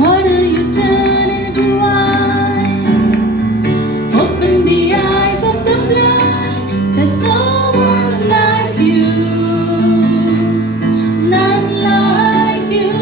What do you turn into wine? Open the eyes of the blind. There's no one like you, none like you.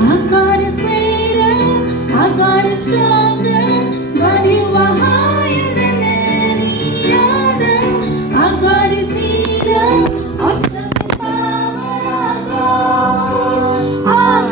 Our God is greater, our God is stronger. God, you are higher than any other. Our God is healer, awesome in power. Our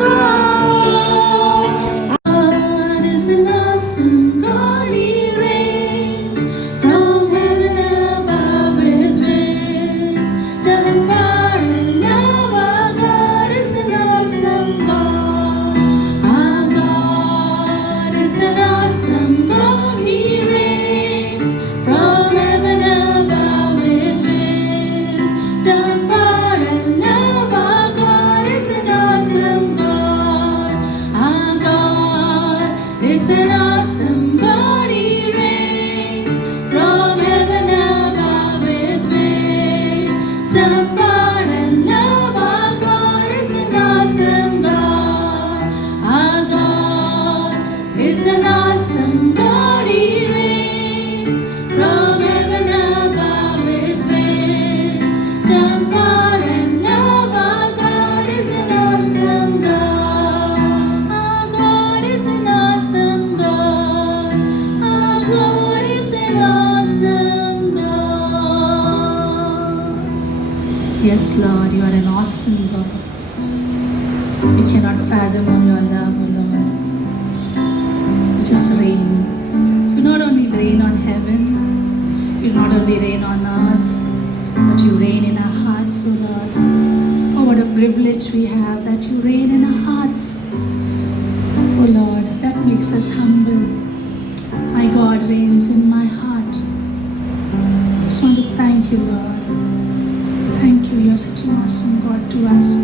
God is an awesome God. He reigns from heaven above with wisdom, power, and love. Our God is an awesome God. Our God is an awesome God. He reigns from heaven above with wisdom, power, and love. Our God is an awesome God. Our God is an awesome God. He reigns from heaven above with wisdom, power, and love. Our God is an awesome God. Our God is an awesome God. He reigns from heaven above with wisdom, power, and love. Our God is an awesome God. Our God is an awesome God. Our God is an awesome God. Yes, Lord, you are an awesome God. We cannot fathom on your love, O Lord. You just reign. You not only reign on heaven, you not only reign on earth, but you reign in our hearts, O Lord. Oh, what a privilege we have that you reign in our hearts. Oh Lord, that makes us humble. My God reigns in my heart. Just want to thank you, Lord. Thank you. You're such an awesome God to us.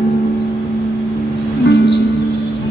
Thank you, Jesus.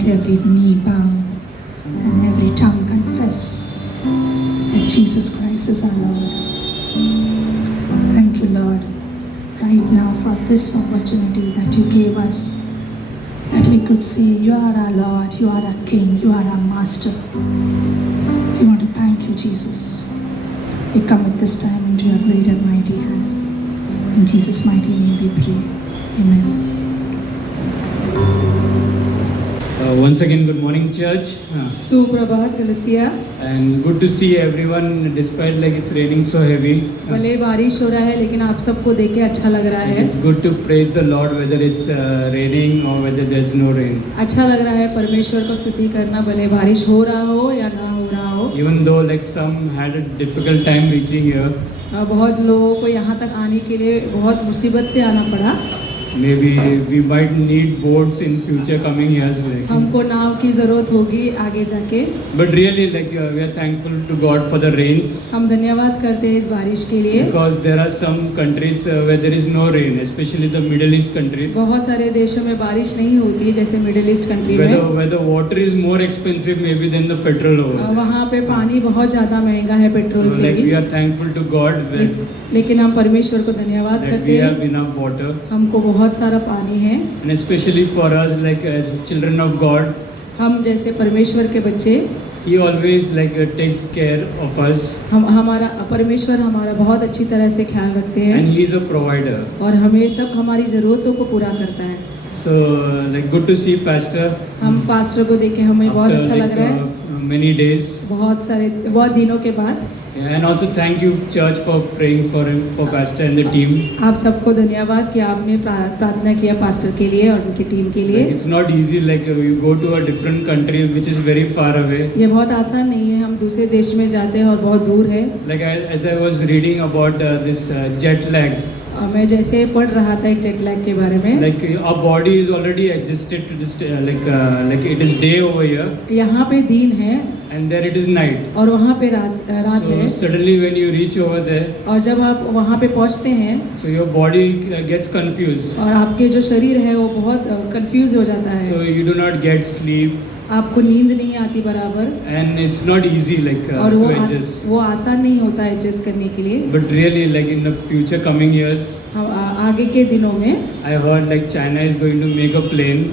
let every knee bow and every tongue confess that Jesus Christ is our Lord. Thank you, Lord, right now for this opportunity that you gave us, that we could say, you are our Lord, you are our King, you are our Master. We want to thank you, Jesus. We commit this time into your great and mighty hand. In Jesus' mighty name we pray. Amen. Once again, good morning, church. सुप्रभात Kalsia. And good to see everyone, despite like it's raining so heavy. भले बारिश हो रहा है लेकिन आप सबको देख के अच्छा लग रहा है। It's good to praise the Lord whether it's raining or whether there's no rain. अच्छा लग रहा है परमेश्वर को स्तुति करना, भले बारिश हो रहा हो या ना हो रहा हो। Even though like some had a difficult time reaching here, बहुत लोगों को यहाँ तक आने के लिए बहुत मुसीबत से आना पड़ा। maybe we might need boats in future coming years. Like, हमको नाव की जरूरत होगी आगे जाके। but really, like we are thankful to God for the rains. हम धन्यवाद करते हैं इस बारिश के लिए। Because there are some countries where there is no rain, especially the Middle East countries. बहुत सारे देशों में बारिश नहीं होती है, जैसे मिडिल ईस्ट कंट्री में। Where the water is more expensive maybe than the petrol over there. वहाँ पे पानी बहुत ज़्यादा महंगा है पेट्रोल So से like भी। we are thankful to God लेकिन हम परमेश्वर को धन्यवाद that करते we हैं, have enough water, हमको बहुत सारा पानी है। and especially for us like as children of God, हम जैसे परमेश्वर के बच्चे, He always like takes care of us, हमारा परमेश्वर हमारा बहुत अच्छी तरह से ख्याल रखते हैं and He is a provider. और हमें सब हमारी ज़रूरतों को पूरा करता है। So like good to see Pastor हम पास्टर को देख के हमें बहुत after अच्छा like लग रहा है, many days, बहुत दिनों के बाद। and also thank you church for praying for him, for Pastor and the team. आप सबको धन्यवाद कि आपने प्रार्थना किया पास्टर के लिए और उनकी टीम के लिए। Like, it's not easy like you go to a different country which is very far away. ये बहुत आसान नहीं है, हम दूसरे देश में जाते हैं और बहुत दूर है। Like as I was reading about this jet lag, मैं जैसे पढ़ रहा था एक जेट लैग के बारे में। like our body is already adjusted to this like it is day over here यहाँ पे दिन है and there it is night. और वहाँ पे रात So है, suddenly when you reach over there, और जब आप वहाँ पे पहुँचते हैं so your body gets confused. और आपके जो शरीर है वो बहुत कंफ्यूज हो जाता है, So you do not get sleep आपको नींद नहीं आती बराबर, and it's not easy like और to adjust. वो आसान नहीं होता है एडजस्ट करने के लिए। But really like in the future coming years, आगे के दिनों में I heard like China is going to make a plane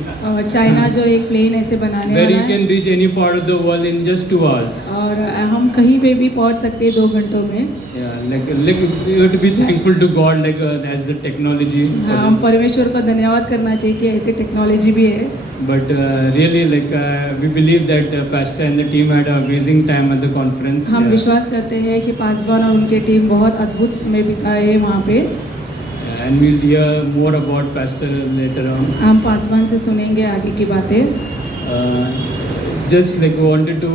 China जो एक प्लेन ऐसे बनाने where वाला you can है reach any part of the world in just 2 hours. और हम कहीं पे भी पहुँच सकते हैं 2 घंटों में। Yeah, like you have to be thankful to God like as the technology. for हम this. परमेश्वर को धन्यवाद करना चाहिए कि ऐसी टेक्नोलॉजी भी है। But really like we believe that Pastor and the team had an amazing time at the conference. हम Yeah. विश्वास करते हैं कि पासवान और उनके टीम बहुत अद्भुत समय बिताए वहाँ पे। And we'll hear more about Pastor later on. हम पासवान से सुनेंगे आगे की बातें। Just like we wanted to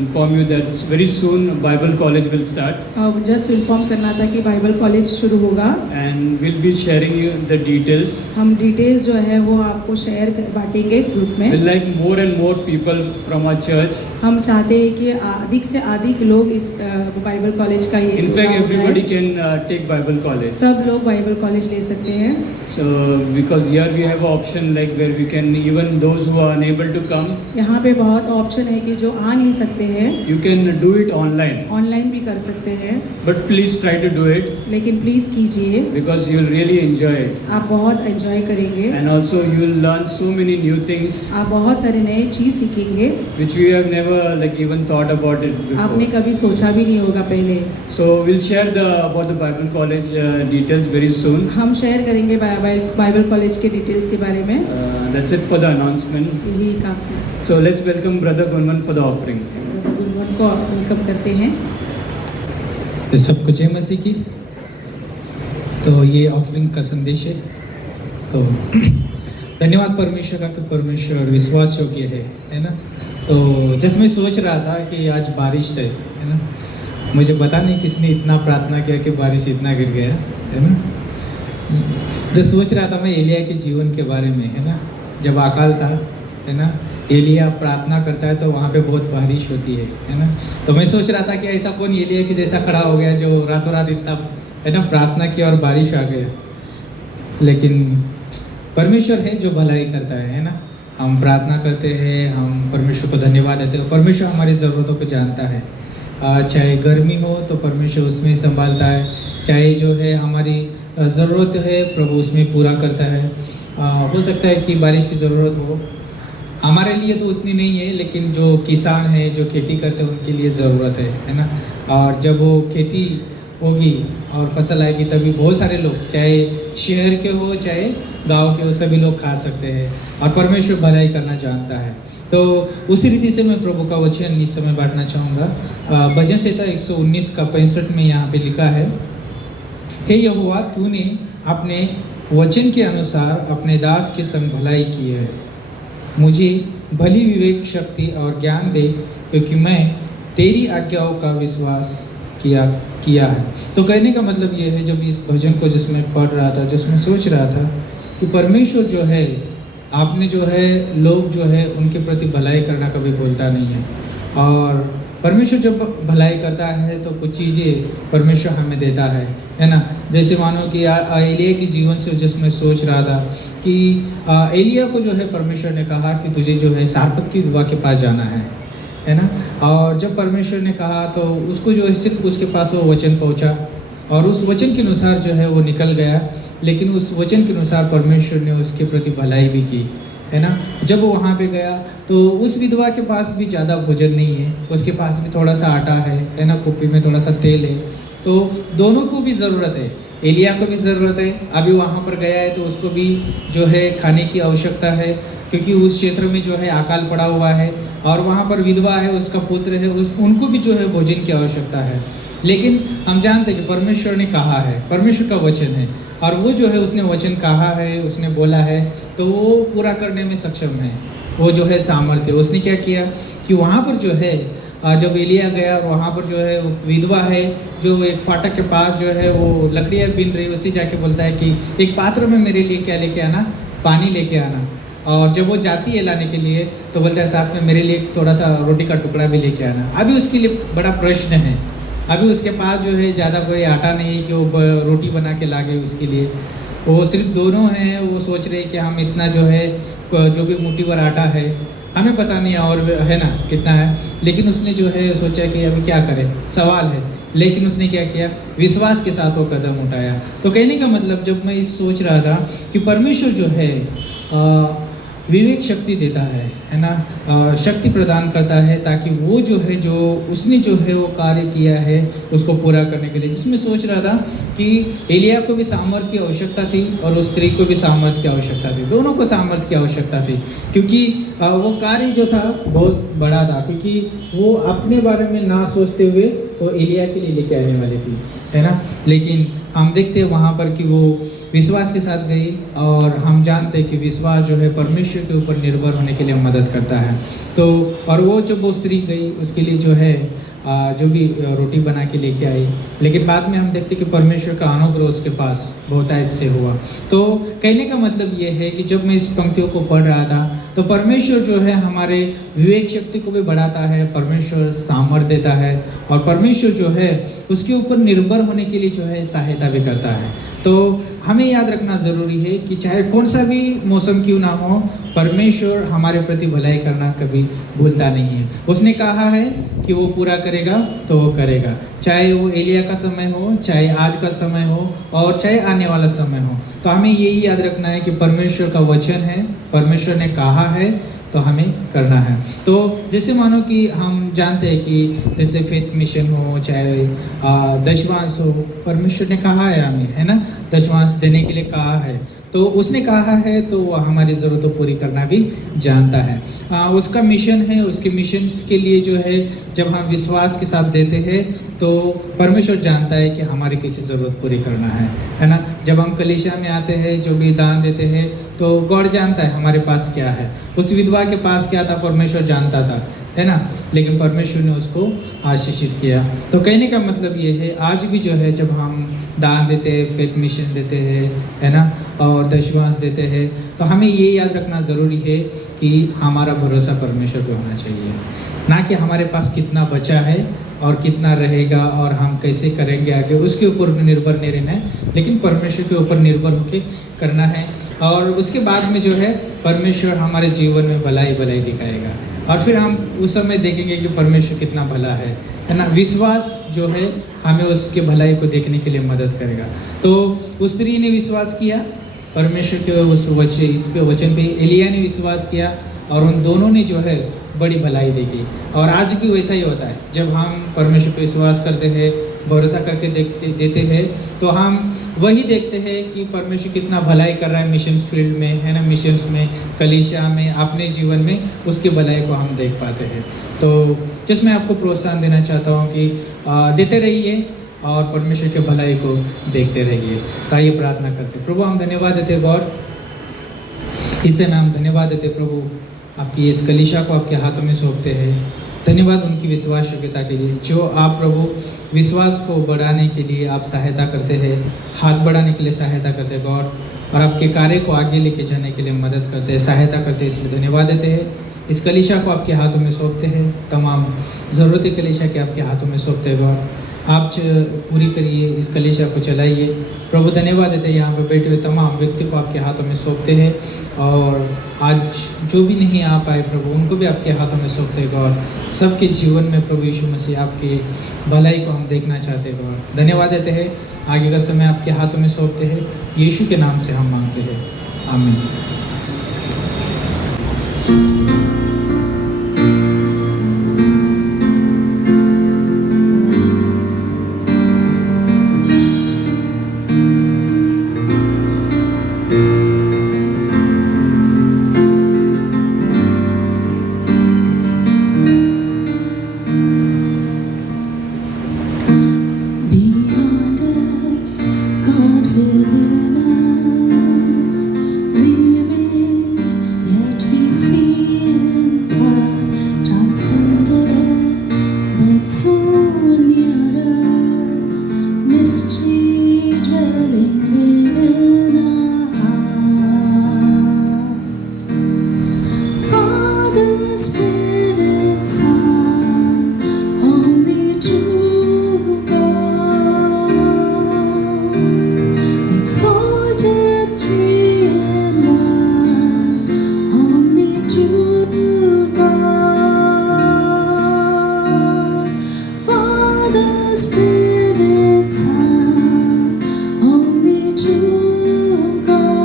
inform you that very soon Bible college will start, just inform करना था कि बाइबल कॉलेज शुरू होगा। and we'll be sharing you the details. हम डिटेल्स जो है वो आपको शेयर बांटेंगे ग्रुप में। We'll like more and more people from our church. हम चाहते हैं कि अधिक से अधिक लोग इस बाइबल कॉलेज का ये In fact, लाभ everybody उठाएं। can take Bible college. सब लोग बाइबल कॉलेज ले सकते हैं। So because here we have an option like where we can even those who are unable to come, यहाँ पे बहुत ऑप्शन है कि जो आ नहीं सकते हैं you can do it online. Online भी कर सकते हैं, But please try to do it लेकिन प्लीज़ कीजिए, because you will really enjoy it. आप बहुत एंजॉय करेंगे। And also you will learn so many new things आप बहुत सारे नए चीज़ सीखेंगे, which we have never like even thought about it आपने before. कभी सोचा भी नहीं होगा पहले। So we'll share about the Bible college details very soon. हम शेयर करेंगे बाइबल कॉलेज के डिटेल्स के बारे में। That's it for the announcement. यही काफ़ी। So let's welcome Brother Gunman for the offering. गुरुवन को वेलकम करते हैं। इस सबको जय मसीह की। तो ये ऑफरिंग का संदेश है। तो धन्यवाद परमेश्वर का कि परमेश्वर विश्वास योग्य है ना। तो जैसे मैं सोच रहा था कि आज बारिश है ना, मुझे पता नहीं किसने इतना प्रार्थना किया कि बारिश इतना गिर गया है ना। जो सोच रहा था मैं एलिया के जीवन के बारे में है ना, जब अकाल था है ना, एलिया प्रार्थना करता है तो वहाँ पे बहुत बारिश होती है ना। तो मैं सोच रहा था कि ऐसा कौन एलिया के जैसा खड़ा हो गया जो रातों रात इतना है ना प्रार्थना की और बारिश आ गया। लेकिन परमेश्वर है जो भलाई करता है ना। हम प्रार्थना करते हैं, हम परमेश्वर को धन्यवाद देते हैं। परमेश्वर हमारी ज़रूरतों को जानता है। चाहे गर्मी हो तो परमेश्वर उसमें संभालता है, चाहे जो है हमारी ज़रूरत है प्रभु उसमें पूरा करता है। हो सकता है कि बारिश की ज़रूरत हो, हमारे लिए तो उतनी नहीं है, लेकिन जो किसान है, जो खेती करते हैं, उनके लिए ज़रूरत है ना। और जब वो खेती होगी और फसल आएगी तभी बहुत सारे लोग, चाहे शहर के हो चाहे गांव के हो, सभी लोग खा सकते हैं और परमेश्वर भलाई करना जानता है। तो उसी रीति से मैं प्रभु का वचन इस समय बांटना चाहूँगा। भजन संहिता 119 का 65 में यहाँ पे लिखा है, हे यहोवा, तूने अपने वचन के अनुसार अपने दास के संग भलाई की है। मुझे भली विवेक, शक्ति और ज्ञान दे, क्योंकि मैं तेरी आज्ञाओं का विश्वास किया है। तो कहने का मतलब ये है, जब इस भजन को जिसमें पढ़ रहा था, जिसमें सोच रहा था कि परमेश्वर जो है, आपने जो है लोग जो है उनके प्रति भलाई करना कभी भूलता नहीं है। और परमेश्वर जब भलाई करता है तो कुछ चीज़ें परमेश्वर हमें देता है ना। जैसे मानो कि एलिया के जीवन से जिसमें सोच रहा था कि एलिया को जो है परमेश्वर ने कहा कि तुझे जो है सारपत की दुआ के पास जाना है ना। और जब परमेश्वर ने कहा तो उसको जो है सिर्फ उसके पास वो वचन पहुंचा और उस वचन के अनुसार जो है वो निकल गया, लेकिन उस वचन के अनुसार परमेश्वर ने उसके प्रति भलाई भी की, है ना। जब वो वहाँ पे गया तो उस विधवा के पास भी ज़्यादा भोजन नहीं है, उसके पास भी थोड़ा सा आटा है ना, कुप्पी में थोड़ा सा तेल है। तो दोनों को भी ज़रूरत है, एलिया को भी ज़रूरत है, अभी वहाँ पर गया है तो उसको भी जो है खाने की आवश्यकता है, क्योंकि उस क्षेत्र में जो है अकाल पड़ा हुआ है और वहाँ पर विधवा है, उसका पुत्र है, उनको भी जो है भोजन की आवश्यकता है। लेकिन हम जानते हैं कि परमेश्वर ने कहा है, परमेश्वर का वचन है और वो जो है उसने वचन कहा है, उसने बोला है तो वो पूरा करने में सक्षम है, वो जो है सामर्थ्य। उसने क्या किया कि वहाँ पर जो है जब एलिया गया और वहाँ पर जो है विधवा है जो एक फाटक के पास जो है वो लकड़ियाँ बीन रही, उसी जाके बोलता है कि एक पात्र में मेरे लिए क्या लेके आना, पानी लेके आना। और जब वो जाती है लाने के लिए तो बोलता है साथ में मेरे लिए थोड़ा सा रोटी का टुकड़ा भी लेके आना। अभी उसके लिए बड़ा प्रश्न है, अभी उसके पास जो है ज़्यादा कोई आटा नहीं है कि वो रोटी बना के लागे उसके लिए। वो सिर्फ दोनों हैं, वो सोच रहे कि हम इतना जो है जो भी मुट्ठी भर आटा है, हमें पता नहीं और है ना कितना है, लेकिन उसने जो है सोचा कि अभी क्या करें, सवाल है। लेकिन उसने क्या किया, विश्वास के साथ वो कदम उठाया। तो कहने का मतलब जब मैं इस सोच रहा था कि परमेश्वर जो है विवेक शक्ति देता है ना, शक्ति प्रदान करता है ताकि वो जो है जो उसने जो है वो कार्य किया है उसको पूरा करने के लिए। जिसमें सोच रहा था कि एलिया को भी सामर्थ्य की आवश्यकता थी और उस स्त्री को भी सामर्थ्य की आवश्यकता थी, दोनों को सामर्थ्य की आवश्यकता थी, क्योंकि वो कार्य जो था बहुत बड़ा था, क्योंकि वो अपने बारे में ना सोचते हुए वो एलिया के लिए लेके आने वाली थी, है ना। लेकिन हम देखते हैं वहाँ पर कि वो विश्वास के साथ गई और हम जानते हैं कि विश्वास जो है परमेश्वर के ऊपर निर्भर होने के लिए मदद करता है। तो और वो जब वो स्त्री गई उसके लिए जो है जो भी रोटी बना के लेके आई, लेकिन बाद में हम देखते कि परमेश्वर का अनुग्रह उसके पास बहुतायत से हुआ। तो कहने का मतलब ये है कि जब मैं इस पंक्तियों को पढ़ रहा था तो परमेश्वर जो है हमारे विवेक शक्ति को भी बढ़ाता है, परमेश्वर सामर्थ्य देता है और परमेश्वर जो है उसके ऊपर निर्भर होने के लिए जो है सहायता भी करता है। तो हमें याद रखना ज़रूरी है कि चाहे कौन सा भी मौसम क्यों ना हो, परमेश्वर हमारे प्रति भलाई करना कभी भूलता नहीं है। उसने कहा है कि वो पूरा करेगा तो वो करेगा, चाहे वो एलिया का समय हो, चाहे आज का समय हो और चाहे आने वाला समय हो। तो हमें यही याद रखना है कि परमेश्वर का वचन है, परमेश्वर ने कहा है तो हमें करना है। तो जैसे मानो कि हम जानते हैं कि जैसे फेथ मिशन हो चाहे दशवांश हो, परमेश्वर ने कहा है हमें, है ना, दशवांश देने के लिए कहा है। तो उसने कहा है तो वो हमारी ज़रूरतों पूरी करना भी जानता है। उसका मिशन है, उसके मिशन के लिए जो है जब हम विश्वास के साथ देते हैं तो परमेश्वर जानता है कि हमारी किसी ज़रूरत पूरी करना है ना। जब हम कलीसिया में आते हैं, जो भी दान देते हैं, तो गॉड जानता है हमारे पास क्या है। उस विधवा के पास क्या था परमेश्वर जानता था, है ना, लेकिन परमेश्वर ने उसको आशीषित किया। तो कहने का मतलब ये है आज भी जो है जब हम दान देते हैं, फेथ मिशन देते हैं, है ना, और दशवांश देते हैं, तो हमें ये याद रखना ज़रूरी है कि हमारा भरोसा परमेश्वर पे होना चाहिए, ना कि हमारे पास कितना बचा है और कितना रहेगा और हम कैसे करेंगे आगे, उसके ऊपर निर्भर नहीं रहना है, लेकिन परमेश्वर के ऊपर निर्भर होकर करना है। और उसके बाद में जो है परमेश्वर हमारे जीवन में भलाई भलाई दिखाएगा, और फिर हम उस समय देखेंगे कि परमेश्वर कितना भला है ना। विश्वास जो है हमें उसके भलाई को देखने के लिए मदद करेगा। तो उस स्त्री ने विश्वास किया परमेश्वर के उस वचन पे, एलिया ने विश्वास किया और उन दोनों ने जो है बड़ी भलाई देखी। और आज भी वैसा ही होता है, जब हम परमेश्वर पे विश्वास करते हैं, भरोसा करके देते हैं, तो हम वही देखते हैं कि परमेश्वर कितना भलाई कर रहा है मिशन फील्ड में, है ना, मिशंस में, कलीसिया में, अपने जीवन में उसकी भलाई को हम देख पाते हैं। तो जिस मैं आपको प्रोत्साहन देना चाहता हूँ कि देते रहिए और परमेश्वर के भलाई को देखते रहिए। तो आइए प्रार्थना करते। प्रभु हम धन्यवाद देते गॉड, इसे में हम धन्यवाद देते प्रभु, आपकी इस कलीसिया को आपके हाथों में सौंपते हैं। धन्यवाद उनकी विश्वास योग्यता के लिए, जो आप प्रभु विश्वास को बढ़ाने के लिए आप सहायता करते हैं, हाथ बढ़ाने के लिए सहायता करते हैं गॉड, और आपके कार्य को आगे लेके जाने के लिए मदद करते हैं, सहायता करते हैं। इसलिए धन्यवाद देते हैं। इस कलीसिया को आपके हाथों में सौंपते हैं, तमाम ज़रूरतें कलीसिया के आपके हाथों में सौंपते हैं गॉड, आप पूरी करिए, इस कलीसिया को चलाइए प्रभु। धन्यवाद देते हैं यहाँ पर बैठे हुए तमाम व्यक्ति को आपके हाथों में सौंपते हैं, और आज जो भी नहीं आ पाए प्रभु उनको भी आपके हाथों में सौंपते हैं गॉड। सबके जीवन में प्रभु यीशु मसीह आपकी भलाई को हम देखना चाहते हैं गॉड। धन्यवाद देते हैं। आगे का समय आपके हाथों में सौंपते हैं, यीशु के नाम से हम मांगते हैं, आमीन। Beyond us, God within us, revealed, yet we see in part, transcended, but so near us, mystery dwelling within our heart. Father, Spirit, Son, only true God, exalted three in one, only true God. Father, Spirit, Son, only true God,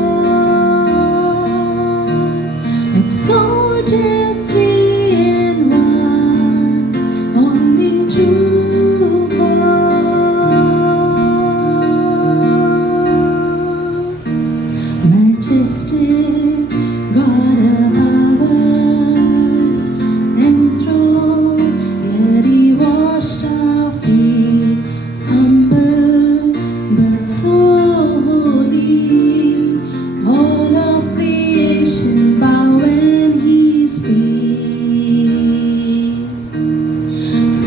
exalted three in one, only true God. Majestic God above us, enthroned, yet He washed our feet, humble but so holy. All of creation bow when He speaks.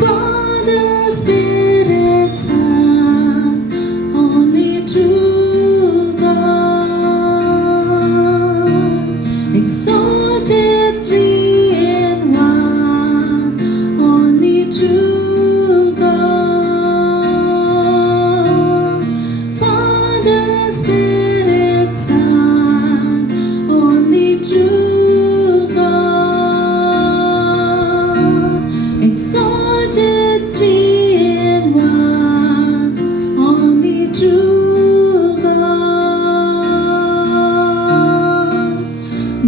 Father, Spirit, Son, only true God, exalted three in one, only true God. Father, Spirit, Son, only true God, exalted three in one, only true God.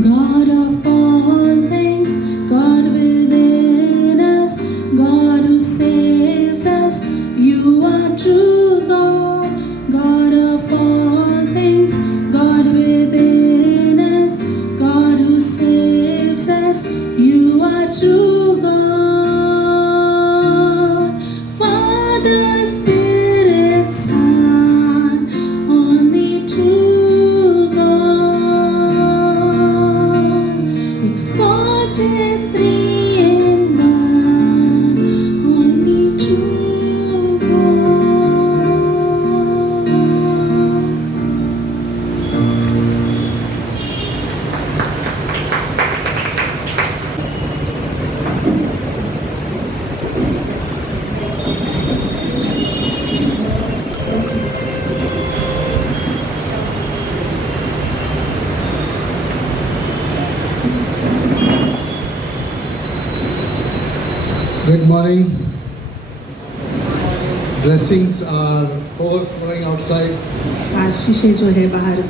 God of all things, God within us, God who saves us, you are true God. God of all things, God within us, God who saves us, you are true God. Father, Spirit, Son, only true God, exalted three in one, only true God. Good morning. Blessings are overflowing outside. आशीषें जो है बाहर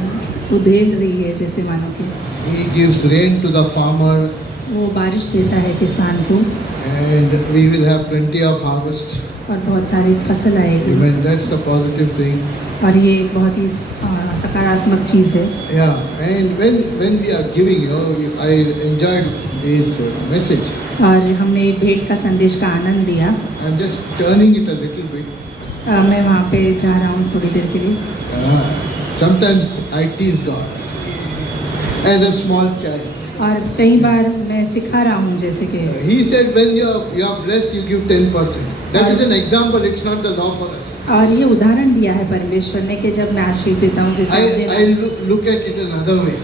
उधेल रही है जैसे मानो कि He gives rain to the farmer, वो बारिश देता है किसान को and we will have plenty of harvest. और बहुत सारी फसल आएगी Even that's a positive thing. और ये एक बहुत ही सकारात्मक चीज़ है। Yeah, and when we are giving, I enjoyed his message. और हमने भेंट का संदेश का आनंद लिया। I'm just turning it a little bit. मैं वहाँ पे जा रहा हूँ थोड़ी देर के लिए। Sometimes I tease God as a small child. और कई बार मैं सिखा रहा हूँ जैसे कि He said, when you are blessed, you give 10%. That is an example. It's not the law for us. और ये उदाहरण दिया है परमेश्वर ने कि जब मैं आशीष देता हूँ जैसे I look at it another way.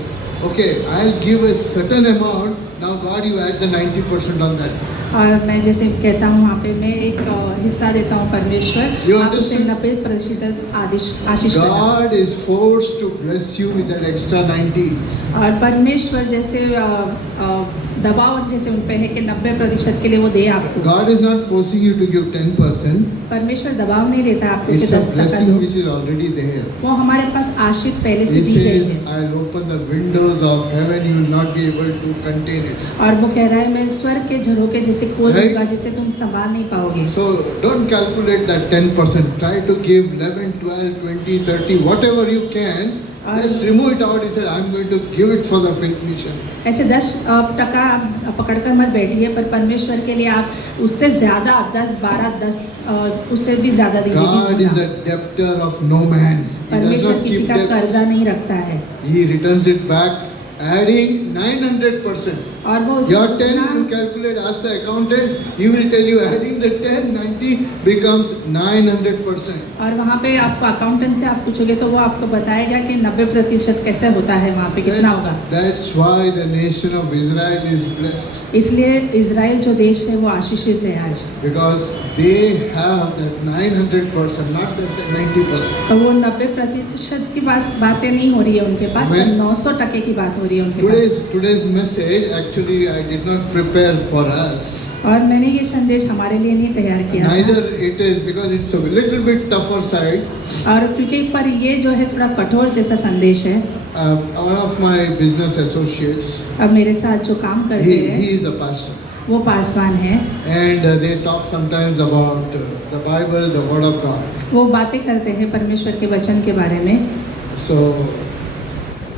Okay, I'll give a certain amount. Now God, you add the 90% on that. और मैं जैसे कहता हूँ वहाँ पे मैं एक हिस्सा देता हूँ परमेश्वर You आप उसे understand? 90% आशीष देना। God is forced to bless you with that extra 90. और परमेश्वर जैसे दबाव जैसे उन पे है कि 90% के लिए वो दे आपको। God is not forcing you to give 10%. परमेश्वर दबाव नहीं देता आपको कि It's a 10% blessing दो। which is already there. वो हमारे पास आशीष पहले से He दी गई says, है। I'll open the windows of heaven. You will not be able to contain it. और वो कह रहा है मैं स्वर्ग के झरोखे जैसे खोल Right. दूंगा जिसे तुम संभाल नहीं पाओगे। So don't calculate that 10%. Try to give 11, 12, 20, 30, whatever you can. Just remove it out. He said, I'm going to give it for the faith mission. ऐसे 10% आप पकड़कर मत बैठिए पर परमेश्वर के लिए आप उससे ज़्यादा 10, 12, 10 उससे भी ज़्यादा God is दीजिए। a debtor of no man. He does परमेश्वर not किसी keep का debts. कर्जा नहीं रखता है He returns it back, adding 900%. और वो उसे Your 10 उतना- you calculate, ask the accountant, he will tell you adding the 10, 90 becomes 900%. और वहाँ पे आपको अकाउंटेंट से आप पूछोगे तो वो आपको बताएगा कि 90% कैसे होता है वहाँ पे कितना होगा। That's why the nation of Israel is blessed. इसलिए इज़राइल जो देश है वो आशीषित है आज। Because they have that 900%, not that 90%. तो वो 90% की बातें नहीं हो रही है उनके पास, Amen. 900% की बात हो रही है उनके पास। Today's message, actually I did not prepare for us. और मैंने ये संदेश हमारे लिए नहीं तैयार किया था। Neither it is, because it's a little bit tougher side. और क्योंकि पर ये जो है थोड़ा कठोर जैसा संदेश है। One of my business associates, अब मेरे साथ जो काम करते he हैं is a pastor. वो पासवान है। And they talk sometimes about the Bible, the Word of God. वो बातें करते हैं परमेश्वर के वचन के बारे में। So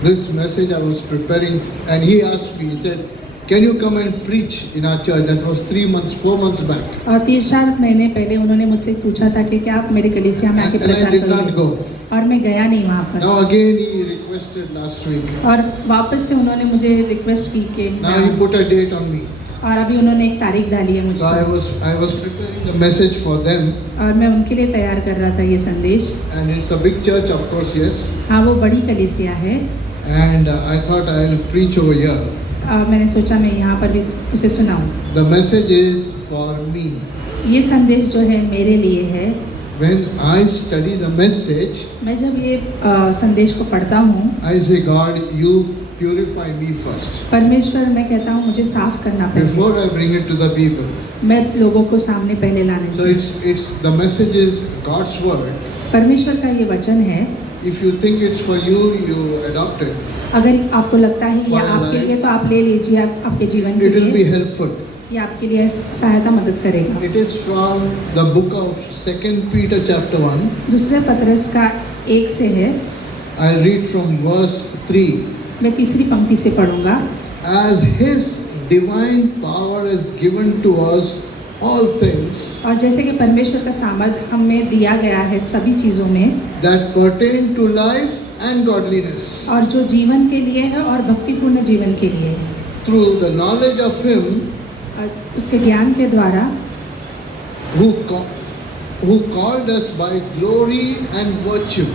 this message I was preparing, and he asked me, he said, can you come and preach in our church? That was 4 months back. और 3-4 महीने पहले उन्होंने मुझसे पूछा था कि क्या आप मेरे कलीसिया में आके And I प्रचार did not करोगे? go. और मैं गया नहीं वहाँ पर। Now again he requested last week. और वापस से उन्होंने मुझे रिक्वेस्ट की कि Now he put a date on me. और अभी उन्होंने एक तारीख डाली है So मुझको। I was preparing the message for them, और मैं उनके लिए तैयार कर रहा था ये संदेश। and it's a big church, of course, yes. हाँ वो बड़ी कलीसिया है। And I thought I'll preach over here. मैंने सोचा मैं यहाँ पर भी उसे सुनाऊँ। The message is for me. ये संदेश जो है मेरे लिए है। When I study the message, मैं जब ये संदेश को पढ़ता हूँ I say, God, you purify me first परमेश्वर मैं कहता हूँ मुझे साफ करना पड़ेगा before I bring it to the people. मैं लोगों को सामने पहले लाने So से। it's the message is God's word. परमेश्वर का ये वचन है। If you think it's for you, you adopt it. अगर आपको लगता है For या your आपके life. लिए तो आप ले लीजिए आपके जीवन के It will be लिए helpful. ये आपके लिए सहायता मदद करेगा। It is from the book of 2 Peter chapter 1. दूसरे पत्रस का 1 से है। I'll read from verse 3. मैं तीसरी पंक्ति से पढ़ूंगा। As His divine power is given to us all things और जैसे कि परमेश्वर का सामर्थ हमें दिया गया है सभी चीज़ों में that pertain to life and godliness, और जो जीवन के लिए है और भक्तिपूर्ण जीवन के लिए है, through the knowledge of Him और उसके ज्ञान के द्वारा who called us by glory and virtue.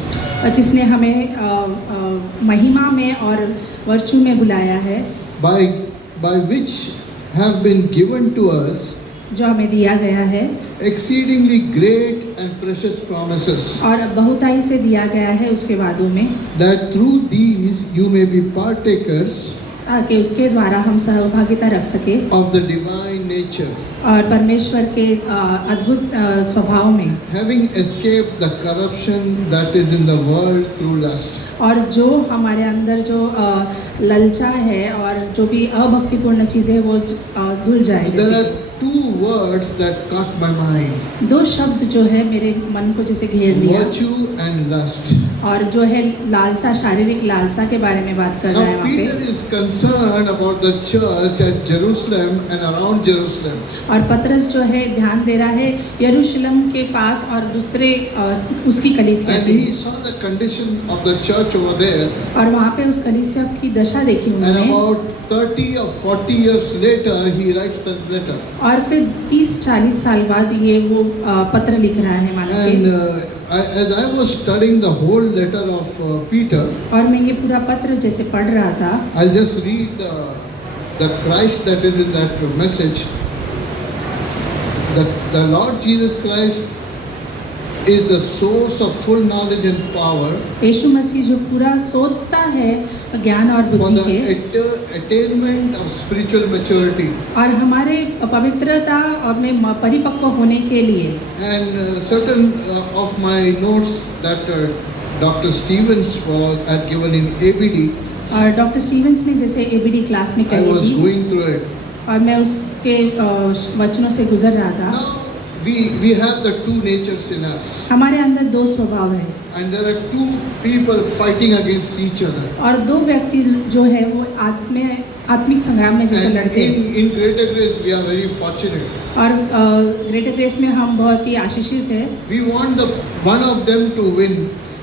और जिसने हमें महिमा में और वर्चू में बुलाया है, by which have been given to us जो हमें दिया गया है exceedingly great and precious promises, और बहुताई से दिया गया है उसके वादों में, that through these you may be partakers ताकि उसके द्वारा हम सहभागिता रख सके of the divine nature, और परमेश्वर के अद्भुत स्वभाव में, having escaped the corruption that is in the world through lust. और जो हमारे अंदर जो ललचा है और जो भी अभक्तिपूर्ण चीज़ें हैं वो धुल जाए। There जैसे are two words that caught my mind: दो शब्द जो है मेरे मन को जैसे घेर लिया, virtue and lust. और जो है लालसा, शारीरिक लालसा के बारे में बात कर रहा है Now वहाँ Peter पे। is concerned about the church at Jerusalem and around Jerusalem. और पतरस जो है ध्यान दे रहा है यरूशलेम के पास और दूसरे उसकी कलीसिया And पे, he saw the condition of the church over there. और वहाँ पे उस कलीसिया की दशा देखी And उन्होंने। about 30 or 40 years later, he writes that letter. और फिर 30-40 साल बाद ये वो पत्र लिख रहा है मानो And कि। as I was studying the whole letter of Peter, और मैं ये पूरा पत्र जैसे पढ़ रहा था, I'll just read the Christ that is in that message. The Lord Jesus Christ is the source of full knowledge and power यीशु मसीह जो पूरा सोता है ज्ञान और for बुद्धि the के, attainment of spiritual maturity. और हमारे पवित्रता और में परिपक्व होने के लिए। And certain of my notes that Dr. Stevens had given in ABD, और डॉक्टर स्टीवंस ने जैसे एबीडी क्लास में I कही was थी, going through it. और मैं उसके वचनों से गुजर रहा था। Now we have the two natures in us, हमारे अंदर दो स्वभाव है, and there are two people fighting against each other. और दो व्यक्ति जो है वो आत्मिक संग्राम में जैसे And लड़ते हैं। in Greater Grace we are very fortunate. और ग्रेटर ग्रेस में हम बहुत ही आशीषित हैं। We want the one of them to win,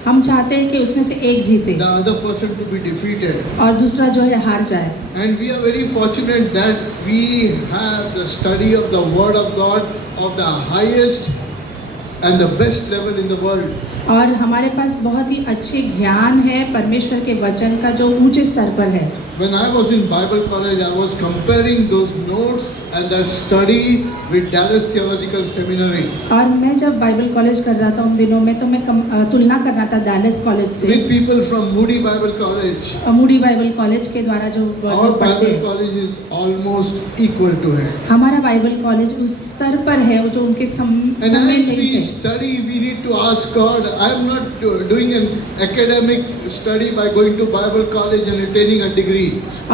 हम चाहते हैं कि उसमें से एक जीते the other person to be defeated. और दूसरा जो है हार जाए। And we are very fortunate that we have the study of the Word of God of the highest and the best level in the world. और हमारे पास बहुत ही अच्छे ज्ञान है परमेश्वर के वचन का जो ऊंचे स्तर पर है। When I was in Bible college, I was comparing those notes and that study with Dallas Theological Seminary. और मैं जब बाइबल कॉलेज कर रहा था उन दिनों में, तो मैं तुलना कर रहा था डैलस कॉलेज से With people from Moody Bible College. Moody Bible college के द्वारा जो Our पढ़ते Bible हैं। college is almost equal to it. हमारा बाइबल कॉलेज उस स्तर पर है जो उनके And समय as नहीं we थे। study, we need to ask God. I am not doing an academic study by going to Bible college and attaining a degree.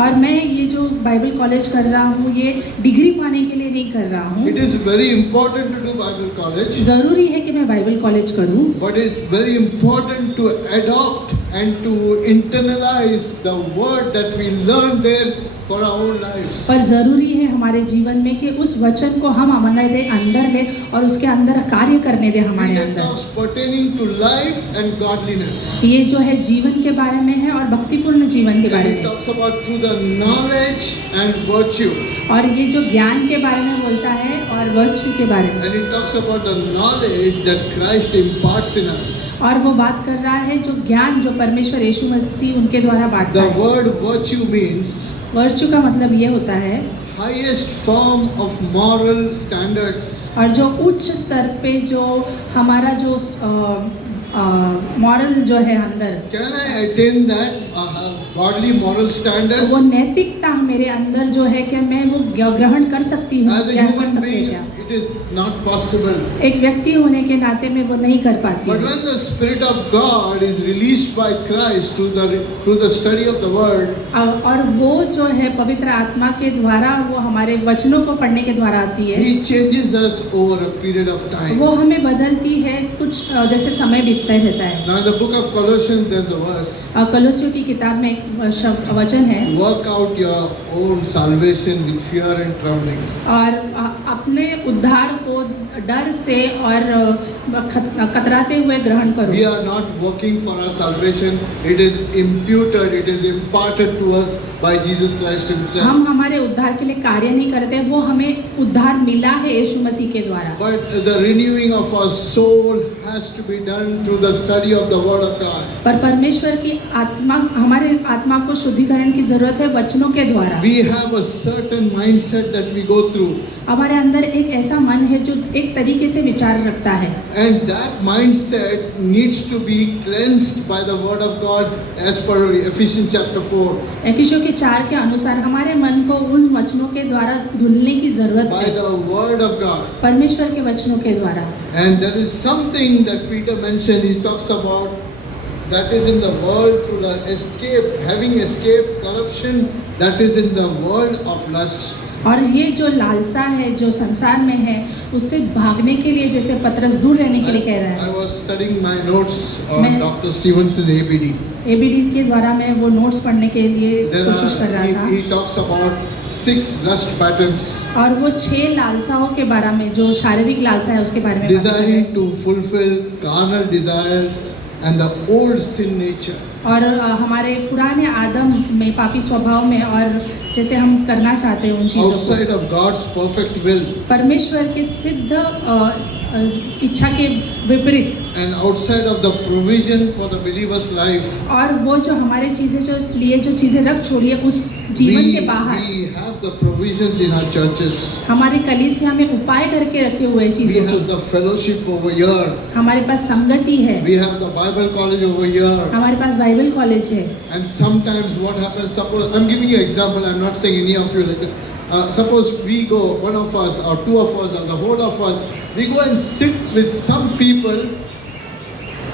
और मैं ये जो बाइबल कॉलेज कर रहा हूँ ये डिग्री पाने के लिए नहीं कर रहा हूँ। It is very important to do Bible college, जरूरी है कि मैं बाइबल कॉलेज करूँ, but it's very important to adopt and to internalize the word that we learn there for our own lives. पर ज़रूरी है हमारे जीवन में कि उस वचन को हम हमारे अंदर ले और उसके अंदर कार्य करने दे हमारे And it अंदर। talks pertaining to life and godliness. ये जो है जीवन के बारे में है और भक्तिपूर्ण जीवन के And बारे it में, talks about through the knowledge and virtue. और ये जो ज्ञान के बारे में बोलता है और वर्च्यू के बारे में, And it talks about the knowledge that Christ imparts in us. और वो बात कर रहा है जो ज्ञान जो परमेश्वर यीशु मसीह उनके द्वारा बांटता The है। word virtue means वर्च्यू का मतलब ये होता है, highest form of moral standards. और जो उच्च स्तर पे जो हमारा जो मॉरल जो है अंदर, Can I attain that godly moral standards? वो नैतिकता मेरे अंदर जो है कि मैं वो ग्रहण कर सकती हूँ, As a क्या कर human सकते हैं being, क्या? it is not possible. एक व्यक्ति होने के नाते में वो नहीं कर पाती But हूँ। when the Spirit of God is released by Christ through the study of the Word, और वो जो है पवित्र आत्मा के द्वारा वो हमारे वचनों को पढ़ने के द्वारा आती है, He changes us over a period of time. वो हमें बदलती है, कुछ जैसे समय बीतता रहता है। Now in the book of Colossians, there's a verse. कलोसियों की किताब में एक वचन है, Work out your own salvation with fear and trembling. और अपने उद्धार को डर से और कतराते हुए ग्रहण करो। We are not working for our salvation. It is imputed, it is imparted to us by Jesus Christ Himself. हम हमारे उद्धार के लिए कार्य नहीं करते, वो हमें उद्धार मिला है यीशु मसीह के द्वारा। But the renewing of our soul has to be done through the study of the Word of God. पर परमेश्वर की आत्मा, हमारे आत्मा को शुद्धिकरण की जरूरत है वचनों के द्वारा। We have a certain mindset that we go through. हमारे अंदर एक ऐसा मन है जो एक तरीके से विचार रखता है, And that mindset needs to be cleansed by the word of God as per Ephesians chapter 4. एफिसियों के 4 के अनुसार हमारे मन को उन वचनों के द्वारा धुलने की जरूरत By है, the word of God. परमेश्वर के वचनों के द्वारा। And there is something that Peter mentioned, he talks about that is in the world through the escape, having escaped corruption that is in the world of lust. और ये जो लालसा है जो संसार में है उससे भागने के लिए जैसे पतरस दूर रहने के लिए कह रहा I है। was studying my notes on मैं- Dr. Stevenson's ABD. एबीडी के द्वारा मैं वो नोट्स पढ़ने के लिए There कोशिश कर रहा था, he talks about 6 lust patterns. और वो 6 लालसाओं के बारे में, जो शारीरिक लालसा है उसके बारे में बात कर रहे Desiring हैं। to fulfill carnal desires and the old sin nature. और हमारे पुराने आदम में, पापी स्वभाव में, और जैसे हम करना चाहते हैं उन चीज़ों Outside को of God's perfect will परमेश्वर के सिद्ध इच्छा के विपरीत, and outside of the provision for the believer's life. और वो जो हमारे चीज़ें जो लिए जो चीज़ें रख छोड़ी है उस जीवन के बाहर We have the provisions in our churches. हमारे कलीसिया में उपाय करके रखे हुए We चीज़ों have की, the fellowship over here. हमारे पास संगति है, We have the Bible college over here. हमारे पास बाइबल कॉलेज है। And sometimes what happens, suppose, I'm giving you an example, I'm not saying any of you like that. Suppose we go, one of us or two of us or the whole of us, we go and sit with some people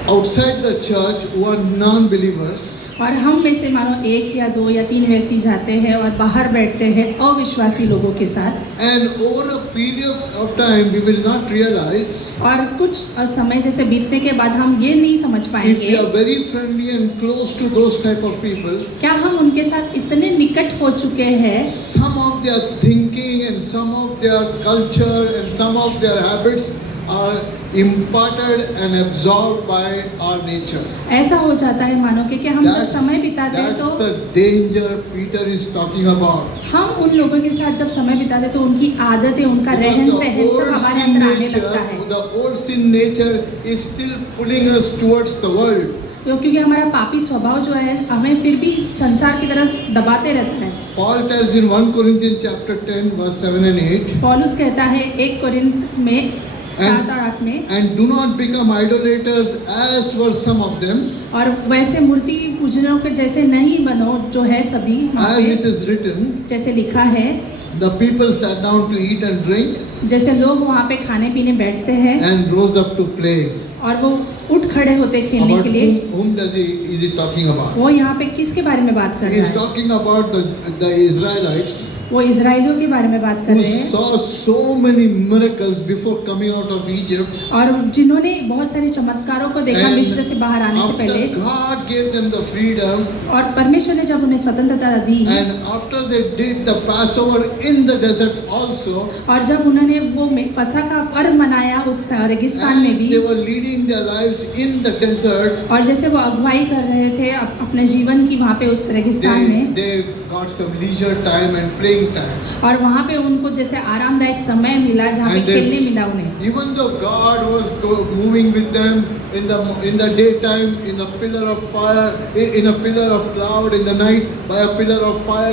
outside the church who are non-believers. और हम में से मानो 1 या 2 या 3 व्यक्ति जाते हैं और बाहर बैठते हैं अविश्वासी लोगों के साथ, And over a period of time, we will not realize और कुछ समय जैसे बीतने के बाद हम ये नहीं समझ if we पाएंगे are very friendly and close to those type of people. क्या हम उनके साथ इतने निकट हो चुके हैं, Some of their thinking and some of their culture and some of their habits are imparted and absorbed by our nature. ऐसा हो जाता है मानो कि हम जब That's, समय बिताते हैं that's तो the danger Peter is talking about. हम उन लोगों के साथ जब समय बिताते हैं तो उनकी आदतें, उनका रहन Because सहन सब the हमारे old अंदर sin आने लगता है, nature, the old sin nature is still pulling us towards the world. क्योंकि हमारा पापी स्वभाव जो है हमें फिर भी संसार की तरफ दबाते रहता है। Paul tells in 1 Corinthians chapter 10 verse 7 and 8. पौलुस कहता है 1 कोरिन्थ में 7 और 8 में, And do not become idolaters as were some of them, और वैसे मूर्ति पूजनों के जैसे नहीं बनो जो है सभी वहाँ as पे, it is written, जैसे लिखा है, the people sat down to eat and drink जैसे लोग वहाँ पे खाने पीने बैठते हैं and rose up to play. और वो उठ खड़े होते खेलने About के लिए। whom is he talking about? वो यहाँ पे किसके बारे में बात कर He is रहा है? talking about the Israelites वो इजराइलियों के बारे में बात कर who रहे हैं, saw so many miracles before coming out of Egypt. और जिन्होंने बहुत सारे चमत्कारों को देखा And मिस्र से बाहर आने से पहले, after God gave them the freedom, और परमेश्वर ने जब उन्हें स्वतंत्रता दी, and after they did the Passover in the desert also, और जब उन्होंने वो फसह का पर्व मनाया उस रेगिस्तान में as भी, they were leading their lives in the desert, और जैसे वो अगुवाई कर रहे थे अपने जीवन की वहाँ पे उस रेगिस्तान में, they got some leisure time and playing time. और वहाँ पे उनको जैसे आरामदायक समय मिला जहाँ पे And they- खेलने मिला उन्हें, Even though God was moving with them in the daytime, in a pillar of fire, in a pillar of cloud, in the night by a pillar of fire,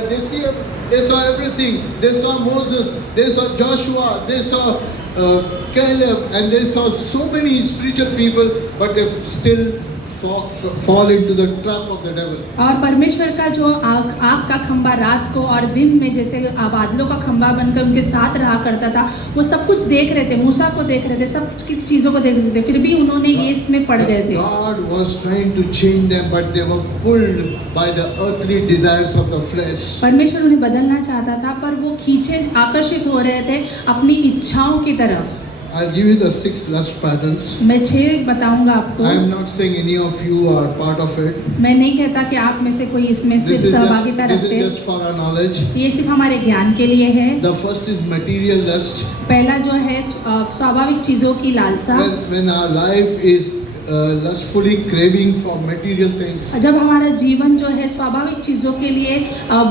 they saw everything. They saw Moses, they saw Joshua, they saw Caleb, and they saw so many spiritual people, but they still fall into the trap of the devil. और परमेश्वर का जो आग का खंबा रात को और दिन में जैसे बादलों का खंबा बनकर उनके साथ रहा करता था, वो सब कुछ देख रहे थे, मूसा को देख रहे थे, सब की चीज़ों को देख रहे थे, फिर भी उन्होंने ये इसमें पड़ गए थे। God was trying to change them, but they were pulled by the earthly desires of the flesh. परमेश्वर उन्हें बदलना चाहता था पर वो खींचे आकर्षित हो रहे थे अपनी इच्छाओं की तरफ। I'll give you the 6 lust patterns. मैं 6 बताऊंगा आपको। I am not saying any of you are part of it. मैं नहीं कहता कि आप में से कोई इसमें This सिर्फ is सहभागिता just, this रखते is हैं, just for our knowledge. ये सिर्फ हमारे ज्ञान के लिए है। The first is material lust. पहला जो है स्वाभाविक चीज़ों की लालसा, When our life is lustfully craving for material things. जब हमारा जीवन जो है स्वाभाविक चीज़ों के लिए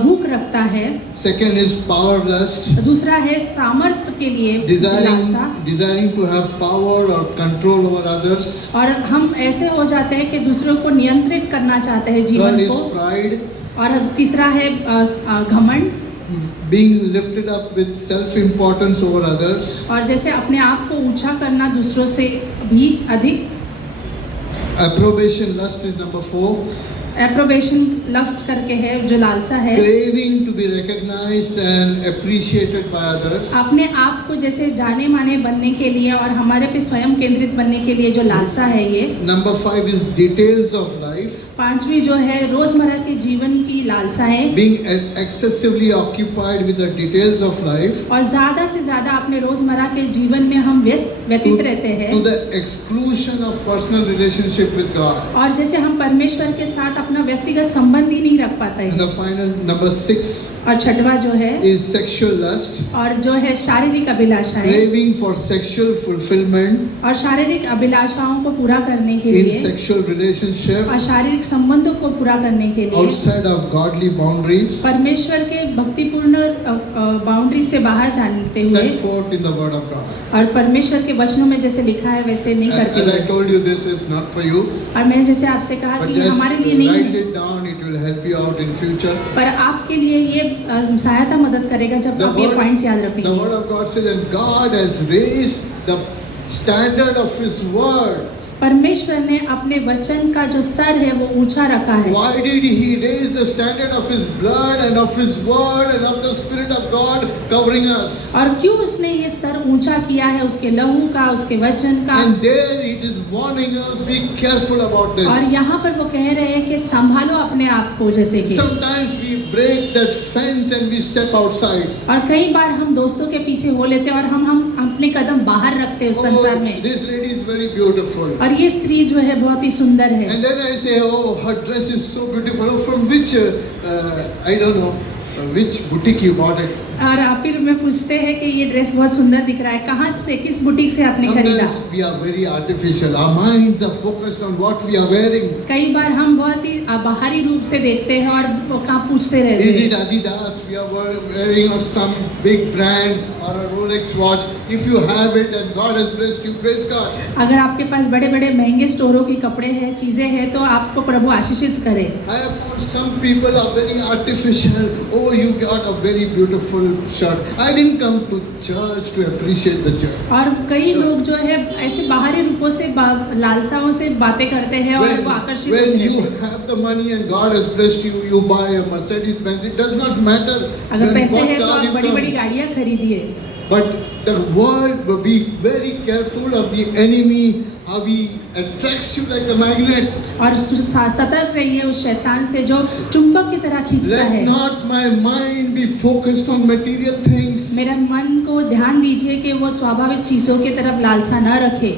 भूख रखता है। Second is power lust. दूसरा है सामर्थ्य के लिए लालसा, Desiring to have power or control over others. और हम ऐसे हो जाते हैं कि दूसरों को नियंत्रित करना चाहते हैं Third जीवन is को। pride. और तीसरा है घमंड। being lifted up with self-importance over others, और जैसे अपने आप को ऊंचा करना दूसरों से भी अधिक, approbation lust is number 4, एप्रोबेशन lust करके है जो लालसा है, craving to be recognized and appreciated by others, अपने आप को जैसे जाने माने बनने के लिए और हमारे पे स्वयं केंद्रित बनने के लिए जो लालसा है ये। number 5 is details of life, पांचवी जो है रोजमर्रा के जीवन की लालसा है, being excessively occupied with the details of life, और ज्यादा से ज्यादा अपने रोजमर्रा के जीवन में हम व्यतीत रहते हैं, to the exclusion of personal relationship with God. और जैसे हम परमेश्वर के साथ अपना व्यक्तिगत संबंध ही नहीं रख पाते And हैं। the final number 6 और छठवा जो है is sexual lust, और जो है शारीरिक अभिलाषा है, craving for sexual fulfillment और शारीरिक अभिलाषाओं को पूरा करने के in लिए sexual relationship और शारीरिक संबंधों को पूरा करने के लिए outside of godly boundaries परमेश्वर के भक्तिपूर्ण बाउंड्री से बाहर जानते हुए set forth in the word of God. और परमेश्वर के वचनों में जैसे लिखा है वैसे नहीं करते As I हुए। told you, this is not for you, और मैंने जैसे आपसे कहा but कि ये just हमारे लिए नहीं write है, it down, it will help you out in future. पर आपके लिए ये सहायता मदद करेगा जब The आप ये word, पॉइंट्स याद the रखेंगे। word of God says, and God has raised the standard of His word. परमेश्वर ने अपने वचन का जो स्तर है वो ऊंचा रखा है। Why did He raise the standard of His blood and of His word and of the Spirit of God covering us? और क्यों उसने ये स्तर ऊंचा किया है उसके लहू का, उसके वचन का। And there it is warning us, be careful about this. और यहाँ पर वो कह रहे हैं कि संभालो अपने आप को, जैसे कि Sometimes we break that fence and we step outside. और कई बार हम दोस्तों के पीछे हो लेते हैं और हम अपने कदम बाहर रखते हैं उस संसार में। This lady is very beautiful. और ये स्त्री जो है बहुत ही सुंदर है। And then I say, oh, her dress is so beautiful. Oh, from which, I don't know, which boutique you bought it. और फिर मैं पूछते हैं कि ये ड्रेस बहुत सुंदर दिख रहा है, कहाँ से, किस बुटीक से आपने खरीदा। Sometimes we are very artificial. Our minds are focused on what we are wearing. कई बार हम बहुत ही बाहरी रूप से देखते हैं और वो कहाँ पूछते रहते Is it हैं। Adidas we are wearing or some big brand or a Rolex watch? If you have it and God has blessed you, praise God. अगर आपके पास बड़े बड़े महंगे स्टोरों के कपड़े हैं, चीजें हैं, तो आपको प्रभु आशीषित करे। I have found some people are very artificial. Oh, you got a very beautiful shirt. I didn't come to church to appreciate the church. और कई लोग जो है ऐसे बाहरी रूपों से लालसाओं से बातें करते हैं और वो आकर्षित When होते you हैं। have the money and God has blessed you, you buy a Mercedes Benz. It does not matter. अगर when पैसे what हैं तो car आप you बड़ी come. बड़ी गाड़ियाँ खरीदिए। But the world will be very careful of the enemy, how he attracts you like a magnet. और सतर्क रहिए उस शैतान से जो चुंबक की तरह खींचता Let है। not my mind be focused on material things. मेरा मन को ध्यान दीजिए कि वो स्वाभाविक चीजों की तरफ लालसा न रखे।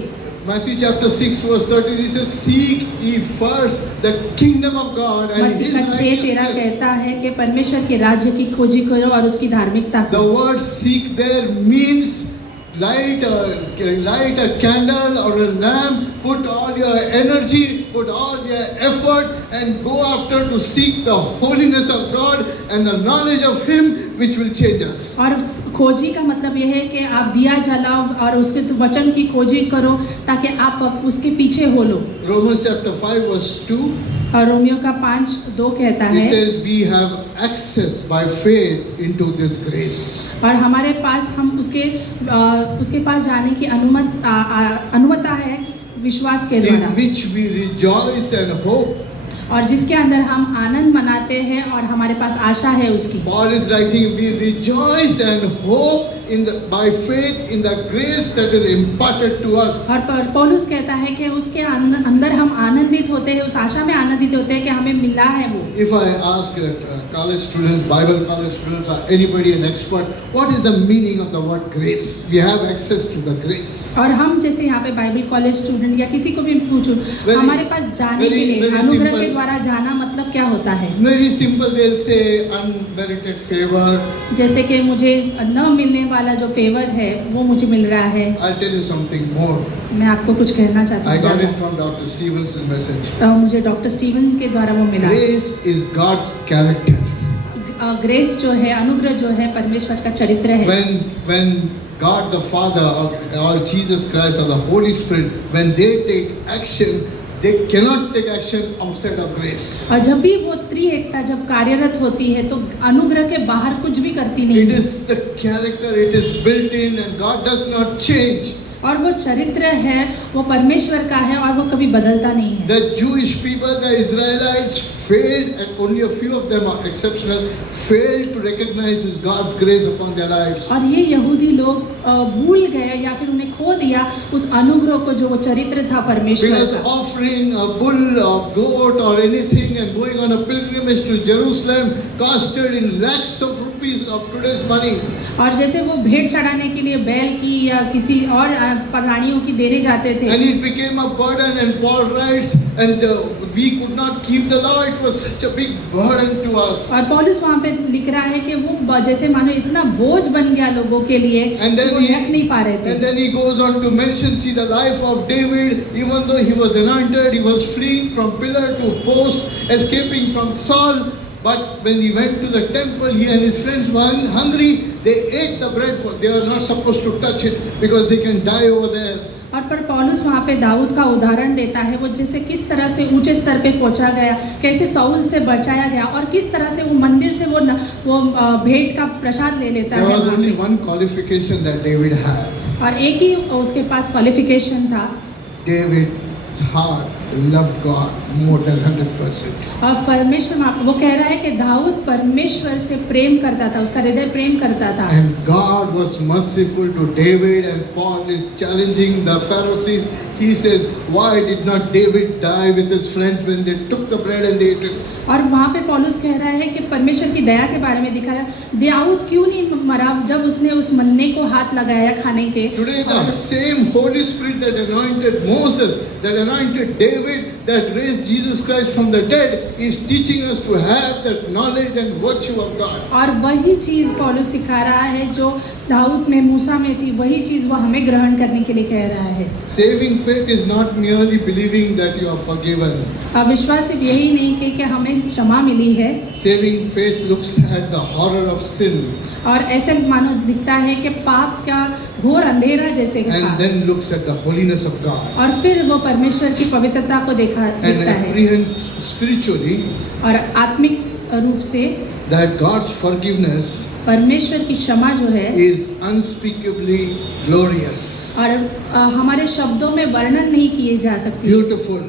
Matthew chapter 6 verse 30, he says, seek ye first the kingdom of God and मत्ती his का 6:13 righteousness. कहता है कि परमेश्वर के राज्य की खोजी करो और उसकी धार्मिकता The को। word seek there means light a candle or a lamp, put all your energy, put all your effort and go after to seek the holiness of God and the knowledge of Him which will change us. और खोजी का मतलब यह है कि आप दिया जलाओ और उसके वचन की खोजी करो ताकि आप उसके पीछे हो लो। Romans chapter 5 verse 2, और रोमियो का 5:2 कहता it है, says we have access by faith into this grace. और हमारे पास हम उसके पास जाने की अनुमता है विश्वास के In द्वारा, which we rejoice and hope. और जिसके अंदर हम आनंद मनाते हैं और हमारे पास आशा है उसकी। Paul is writing, we rejoice and hope by faith in the grace that is imparted to us. और पौलुस कहता है कि उसके अंदर हम आनंदित होते हैं, उस आशा में आनंदित होते हैं कि हमें मिला है वो। If I ask college students, Bible college students, or anybody an expert, what is the meaning of the word grace? We have access to the grace. और हम जैसे यहाँ पे बाइबल कॉलेज स्टूडेंट या किसी को भी पूछूं, Very- हमारे पास जाने के very- लिए very अनुग्रह simple. के द्वारा जाना मतलब क्या होता है? Very simple, they'll say unmerited favor. जैसे कि मुझे न मिलने वाला जो फेवर है वो मुझे मिल रहा है। I'll tell you something more. मैं आपको कुछ कहना चाहती I got it हूँ। from Dr. Stevens' message. मुझे डॉक्टर स्टीवन के द्वारा वो मिला। Grace is God's character. Grace जो है, अनुग्रह जो है, परमेश्वर का चरित्र है। When God the Father or Jesus Christ or the Holy Spirit, when they take action, they cannot take action outside of grace. और जब भी वो त्रिएकता जब कार्यरत होती है तो अनुग्रह के बाहर कुछ भी करती नहीं It है। is the character, it is built in, and God does not change. और वो चरित्र है, वो परमेश्वर का है और वो कभी बदलता नहीं है। The Jewish people, the Israelites failed, and only a few of them are exceptional, failed to recognize His God's grace upon their lives. और ये यहूदी लोग भूल गए या फिर उन्हें खो दिया उस अनुग्रह को जो वो चरित्र था परमेश्वर Because का। offering a bull or goat or anything and going on a pilgrimage to Jerusalem costed in lakhs of rupees of today's money. और जैसे वो भेंट चढ़ाने के लिए बैल की या किसी और प्राणियों की देने जाते थे। And it became a burden, and Paul writes, and we could not keep the law. It was such a big burden to us. और पौलुस वहाँ पे लिख रहा है कि वो जैसे मानो इतना बोझ बन गया लोगों के लिए And कि then वो रख नहीं पा रहे थे। and then he goes on to mention, see the life of David, even though he was anointed, he was fleeing from pillar to post, escaping from Saul. But when he went to the temple, he and his friends were hungry. They ate the bread. They were not supposed to touch it because they can die over there. और पर पौलुस वहाँ पे दाऊद का उदाहरण देता है, वो जैसे किस तरह से ऊंचे स्तर पे पहुँचा गया, कैसे साउल से बचाया गया और किस तरह से वो मंदिर से वो भेंट का प्रसाद ले लेता There है was वहाँ only पे। one qualification that David had. और एक ही उसके पास क्वालिफिकेशन था। David's heart loved God more than 100%. और परमेश्वर वो कह रहा है कि दाऊद परमेश्वर से प्रेम करता था, उसका हृदय प्रेम करता था। And God was merciful to David, and Paul is challenging the Pharisees. He says, why did not David die with his friends when they took the bread and they ate it? और वहाँ पे पौलुस कह रहा है कि परमेश्वर की दया के बारे में दिखाया, दाऊद क्यों नहीं मरा जब उसने उस मन्ने को हाथ लगाया खाने के। Today the same Holy Spirit that anointed Moses, that anointed David, that raised Jesus Christ from the dead, is teaching us to have that knowledge and virtue of God. और वही चीज़ पौलुस सिखा रहा है जो दाऊद में, मूसा में थी, वही चीज़ वो हमें ग्रहण करने के लिए कह रहा है। Saving faith is not merely believing that you are forgiven. विश्वास सिर्फ यही नहीं कि हमें क्षमा मिली है। Saving faith looks at the horror of sin और ऐसे मानो दिखता है कि पाप का घोर अंधेरा जैसे था, and then looks at the holiness of God और फिर वो परमेश्वर की पवित्रता को and देखता है apprehends spiritually और आत्मिक रूप से that God's forgiveness परमेश्वर की क्षमा जो है is unspeakably glorious, और हमारे शब्दों में वर्णन नहीं किए जा सकती, beautiful.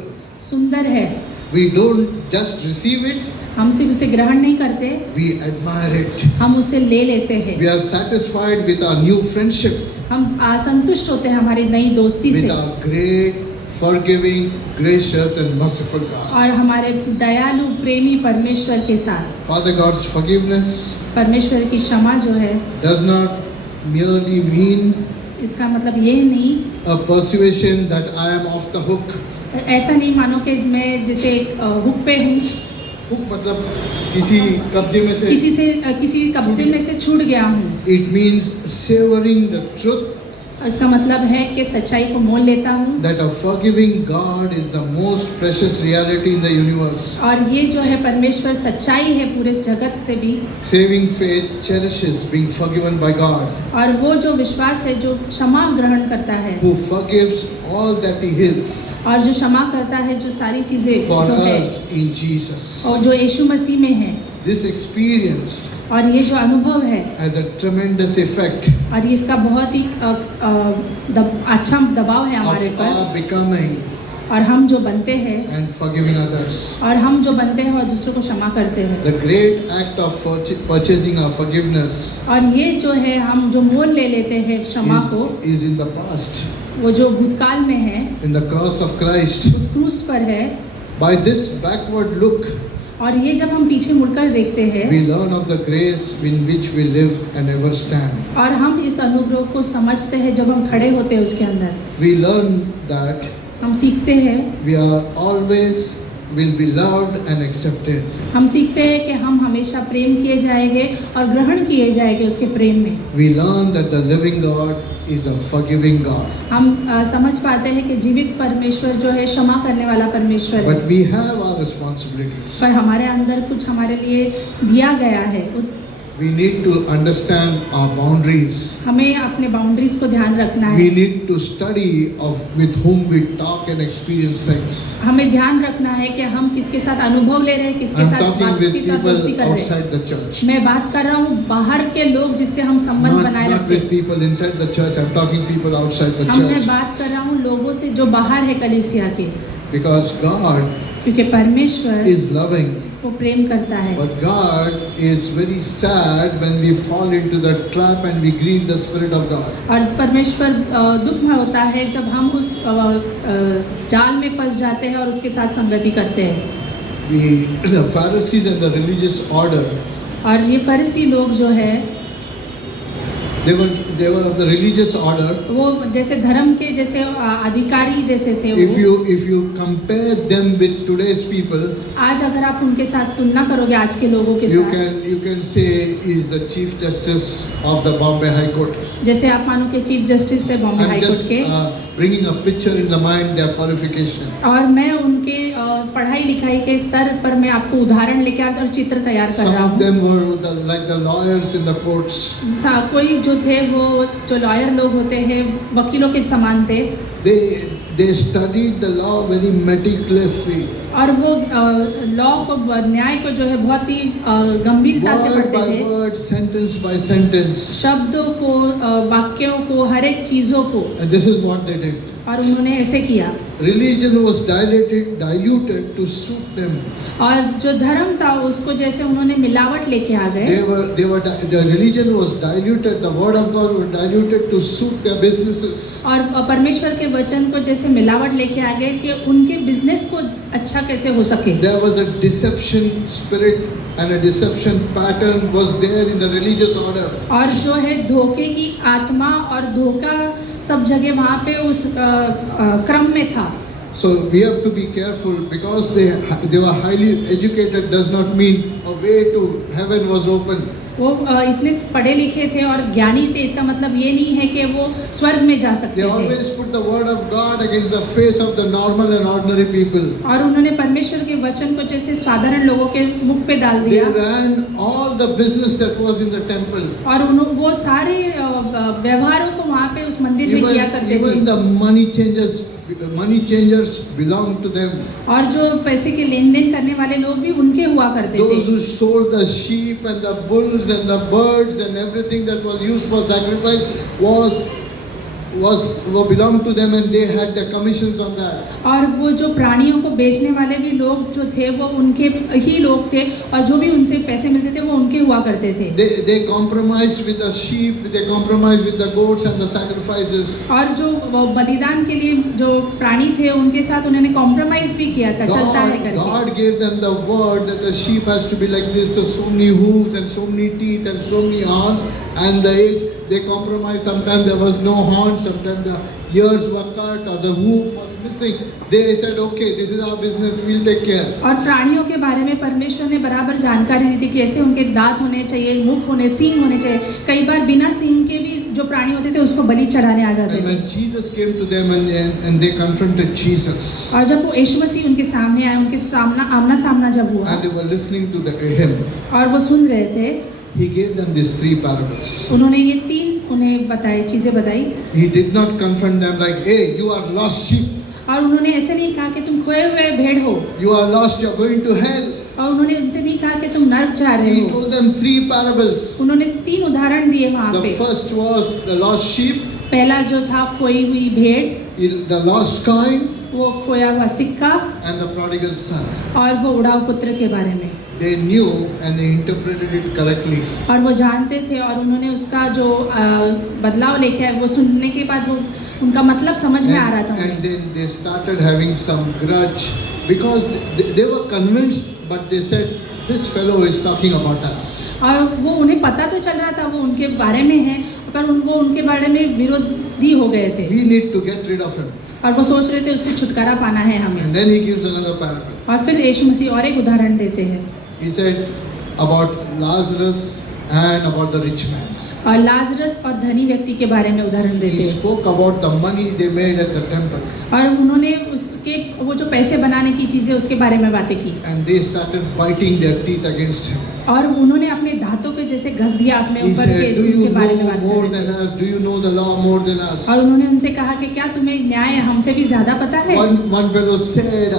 सुंदर है। We don't just receive it, हम सिर्फ उसे ग्रहण नहीं करते, we admire it. हम उसे ले लेते हैं। We are satisfied with our new friendship, हम संतुष्ट होते हैं हमारी नई दोस्ती with से our great, forgiving, gracious and merciful God. और हमारे दयालु प्रेमी परमेश्वर के साथ। Father God's forgiveness परमेश्वर की क्षमा जो है, does not merely mean इसका मतलब ये नहीं, a persuasion that I am off the hook. ऐसा नहीं मानो कि मैं जैसे हुक पे हूँ, Hook मतलब किसी कब्जे में से. किसी कब्जे में से छूट गया हूँ। It means savoring the truth इसका मतलब है कि सच्चाई को मोल लेता हूँ that a forgiving God is the most precious reality in the universe. और ये जो है परमेश्वर सच्चाई है पूरे जगत से भी। Saving faith cherishes being forgiven by God, और वो जो विश्वास है जो क्षमा ग्रहण करता है who forgives all that He is और जो क्षमा करता है जो सारी चीजें for जो है us in Jesus. और जो यीशु मसीह में है, This experience और ये जो अनुभव है has a tremendous effect और ये इसका बहुत ही अच्छा दबाव है हमारे of पर, our becoming और हम जो बनते हैं and forgiving others. और हम जो बनते हैं और दूसरों को क्षमा करते हैं। The great act of purchasing our forgiveness और ये जो है हम जो मोल ले लेते हैं क्षमा को, is in the past, वो जो भूतकाल में है, in the cross of Christ. उस क्रूस पर है। By this backward look, और ये जब हम पीछे मुड़कर देखते हैं we learn of the grace in which we live and ever stand. और हम इस अनुग्रह को समझते हैं जब हम खड़े होते हैं उसके अंदर, We learn that हम सीखते हैं we are always will be loved and accepted. हम सीखते हैं कि हम हमेशा प्रेम किए जाएंगे और ग्रहण किए जाएंगे उसके प्रेम में। We learn that the living God is a forgiving God. हम समझ पाते हैं कि जीवित परमेश्वर जो है क्षमा करने वाला परमेश्वर But है, we have our responsibilities. पर हमारे अंदर कुछ हमारे लिए दिया गया है। We need to understand our boundaries. हमें अपने बाउंड्रीज को ध्यान रखना We है। need to study of with whom we talk and experience things. हमें ध्यान रखना है कि हम किसके साथ अनुभव ले रहे हैं, किसके I'm साथ talking with बातचीत और दोस्ती people कर रहे हैं। outside the church. मैं बात कर रहा हूँ बाहर के लोग जिससे हम संबंध बनाए Not रखते with हैं। people inside the church. I'm talking people outside the हम मैं church. बात कर रहा हूँ लोगों से जो बाहर है कलीसिया के, Because God क्योंकि परमेश्वर is loving. वो प्रेम करता है। But God is very sad when we fall into the trap and we grieve the Spirit of God. और परमेश्वर दुख में होता है जब हम उस जाल में फंस जाते हैं और उसके साथ संगति करते हैं। The Pharisees and the religious order, और ये फरीसी लोग जो है they were of the religious order. वो जैसे धर्म के जैसे अधिकारी जैसे थे If you compare them with today's people, आज अगर आप उनके साथ तुलना करोगे आज के लोगों के you साथ, can say he is the Chief Justice of the Bombay High Court. जैसे आप मानो कि चीफ जस्टिस है Bombay I'm high court just के, bringing a picture in the mind, their qualification. और मैं उनके पढ़ाई लिखाई के स्तर पर मैं आपको उदाहरण लेके और चित्र तैयार कर Some रहा of हूँ। them were like the lawyers in the courts. कोई जो थे वो जो लॉयर लोग होते हैं वकीलों के समान थे, They studied the law very meticulously. और वो लॉ को न्याय को जो है बहुत ही गंभीरता से Word पढ़ते by थे, word, sentence by sentence. शब्दों को वाक्यों को हर एक चीजों को, And this is what they did. और उन्होंने ऐसे किया। Religion was diluted to suit them. और जो धर्म था उसको जैसे उन्होंने मिलावट लेके आ गए, The religion was diluted, the word of God was diluted to suit their businesses. और परमेश्वर के वचन को जैसे मिलावट लेके आ गए कि उनके बिजनेस को अच्छा कैसे हो सके। There was a deception spirit and a deception pattern was there in the religious order. और जो है धोखे की आत्मा और धोखा सब जगह वहाँ पे उस क्रम में था। So we have to be careful because they were highly educated does not mean a way to heaven was open. वो इतने पढ़े लिखे थे और ज्ञानी थे, इसका मतलब ये नहीं है कि वो स्वर्ग में जा सकते They थे। always put the word of God against the face of the normal and ordinary people. और उन्होंने परमेश्वर के वचन को जैसे साधारण लोगों के मुख पे डाल They दिया, ran all the business that was in the temple. और वो सारे व्यवहारों को वहाँ पे उस मंदिर में किया करते Even थे। the money changers belonged to them. और जो पैसे के लेन देन करने वाले लोग भी उनके हुआ करते Those थे। who sold the sheep and the bulls and the birds and everything that was used for sacrifice were belonged to them, and they had the commissions on that. और वो जो प्राणियों को बेचने वाले भी लोग जो थे वो उनके ही लोग थे, और जो भी उनसे पैसे मिलते थे वो उनके हुआ करते थे। They compromised with the sheep, they compromised with the goats and the sacrifices. और जो वो बलिदान के लिए जो प्राणी थे उनके साथ उन्होंने कॉम्प्रोमाइज भी किया था, चलता है करके। God gave them the word that the sheep has to be like this, so many hooves and so many teeth and so many horns, and the age they compromised. Sometimes there was no horns, sometimes the ears were cut or the hoof was missing. They said, okay, this is our business, we'll take care. और प्राणियों के बारे में परमेश्वर ने बराबर जानकारी दी थी, कैसे उनके दांत होने चाहिए, मुख होने, सींग होने चाहिए। कई बार बिना सींग के भी जो प्राणी होते थे उसको बलि चढ़ाने आ जाते And थे। when Jesus came to them and they confronted Jesus, और जब वो यीशु मसीह उनके सामने आए, उनके आमना सामना जब हुआ and they were listening to him, और वो सुन रहे थे, he gave them these 3 parables. उन्होंने ये 3 उन्हें बताई, चीजें बताई। He did not confront them like, hey, you are lost sheep, और उन्होंने ऐसे नहीं कहा कि तुम खोए हुए भेड़ हो, you are lost, you are going to hell. और उन्होंने उनसे नहीं कहा कि तुम नर्क जा रहे He हो। told them 3 parables. उन्होंने 3 उदाहरण दिए वहाँ The पे। first was the lost sheep, पहला जो था खोई हुई भेड़, the lost coin, वो खोया हुआ सिक्का, and the prodigal son. और वो उड़ाऊ पुत्र के बारे में। They knew and they interpreted it correctly. और वो जानते थे और उन्होंने उसका जो बदलाव लेके आए, वो सुनने के बाद वो उनका मतलब समझ में आ रहा था। And then they started having some grudge because they were convinced, but they said, this fellow is talking about us. और वो उन्हें पता तो चल रहा था वो उनके बारे में है, पर वो उनके बारे में विरोधी हो गए थे। We need to get rid of him. और वो सोच रहे थे उससे छुटकारा पाना है हमें। And then he gives another parable. और फिर यीशु मसीह और एक उदाहरण देते हैं। He said about Lazarus and about the rich man. और लाजरस और धनी व्यक्ति के बारे में उदाहरण देते He हैं। spoke about the money they made at the temple. और उन्होंने उसके वो जो पैसे बनाने की चीजें उसके बारे में बातें की। And they started biting their teeth against him. और उन्होंने अपने दांतों के जैसे घस दिया अपने He ऊपर said, के do you उनके बारे में know बात more कर रहे than थे। us? Do you know the law more than us? और उन्होंने उनसे कहा कि क्या तुम्हें न्याय हमसे भी ज्यादा पता है? One fellow said,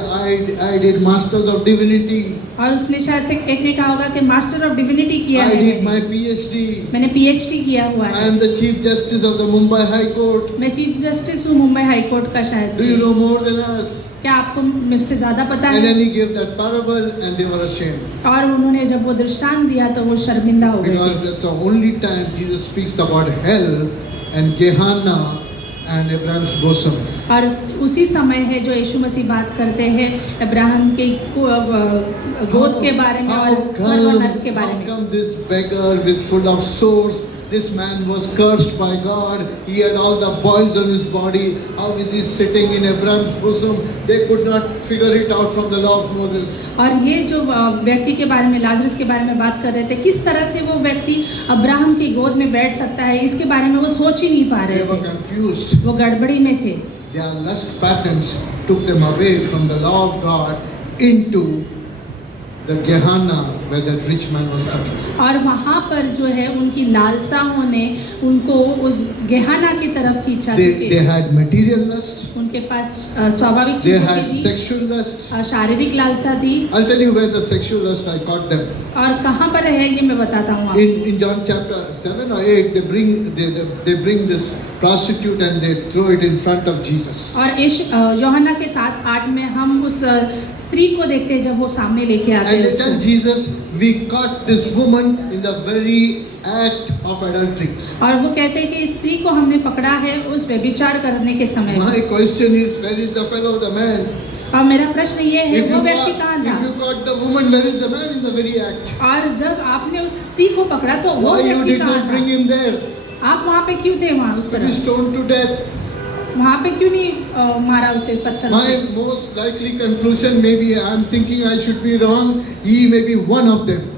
I did Masters of Divinity. और उसने शायद से एक ने कहा होगा कि मास्टर ऑफ डिविनिटी किया I है did my मैंने। PhD. मैंने PhD किया हुआ I है। am the Chief Justice of the Mumbai High Court. मैं चीफ जस्टिस हूँ मुंबई हाई कोर्ट का शायद Do से। you know more than us? क्या आपको मुझसे ज्यादा पता And then है? he gave that parable and they were ashamed. और उन्होंने जब वो दृष्टांत दिया तो वो शर्मिंदा हो गए Because थे। that's the only time Jesus speaks about hell and Gehenna and Abraham's bosom. और उसी समय है जो यीशु मसीह बात करते हैं अब्राहम के गोद के बारे में और स्वर्ग और नरक के बारे How में। come this beggar with full of sores, this man was cursed by God, he had all the boils on his body, how is he sitting in Abraham's bosom? They could not figure it out from the law of Moses. और ये जो व्यक्ति के बारे में Lazarus के बारे में बात कर रहे थे, किस तरह से वो व्यक्ति अब्राहम की गोद में बैठ सकता है, इसके बारे में वो सोच ही नहीं पा They रहे were थे। confused. वो गड़बड़ी में थे। Their lust patterns took them away from the law of God into the Gehenna where that rich man was suffering. और वहाँ पर जो है उनकी लालसाओं ने उनको उस गेहाना की तरफ खींचा। They had material lust, उनके पास स्वाभाविक they चीजों had की थी, sexual lust. शारीरिक लालसा थी। I'll tell you where the sexual lust I caught them. और कहाँ पर है ये मैं बताता हूँ आपको। In John chapter 7 or 8, they bring this prostitute and they throw it in front of Jesus. और यूहन्ना के 7:8 में हम उस स्त्री को देखते हैं जब वो सामने लेके आते And हैं they tell उसको। Jesus, we caught this woman in the very act of adultery. और वो कहते हैं कि इस स्त्री को हमने पकड़ा है उस व्यभिचार करने के समय में। My question is, where is the fellow, the man? और मेरा प्रश्न ये है वो व्यक्ति कहाँ if you था? caught the woman, where is the man in the very act? और जब आपने उस स्त्री को पकड़ा तो वो Why you व्यक्ति did कहाँ not bring था? him there? आप वहाँ पे क्यों थे वहाँ उस To be तरह? stoned to death. वहाँ पे क्यों नहीं मारा उसे पत्थर से? My most likely conclusion, maybe I am thinking I should be wrong, he may be one of them.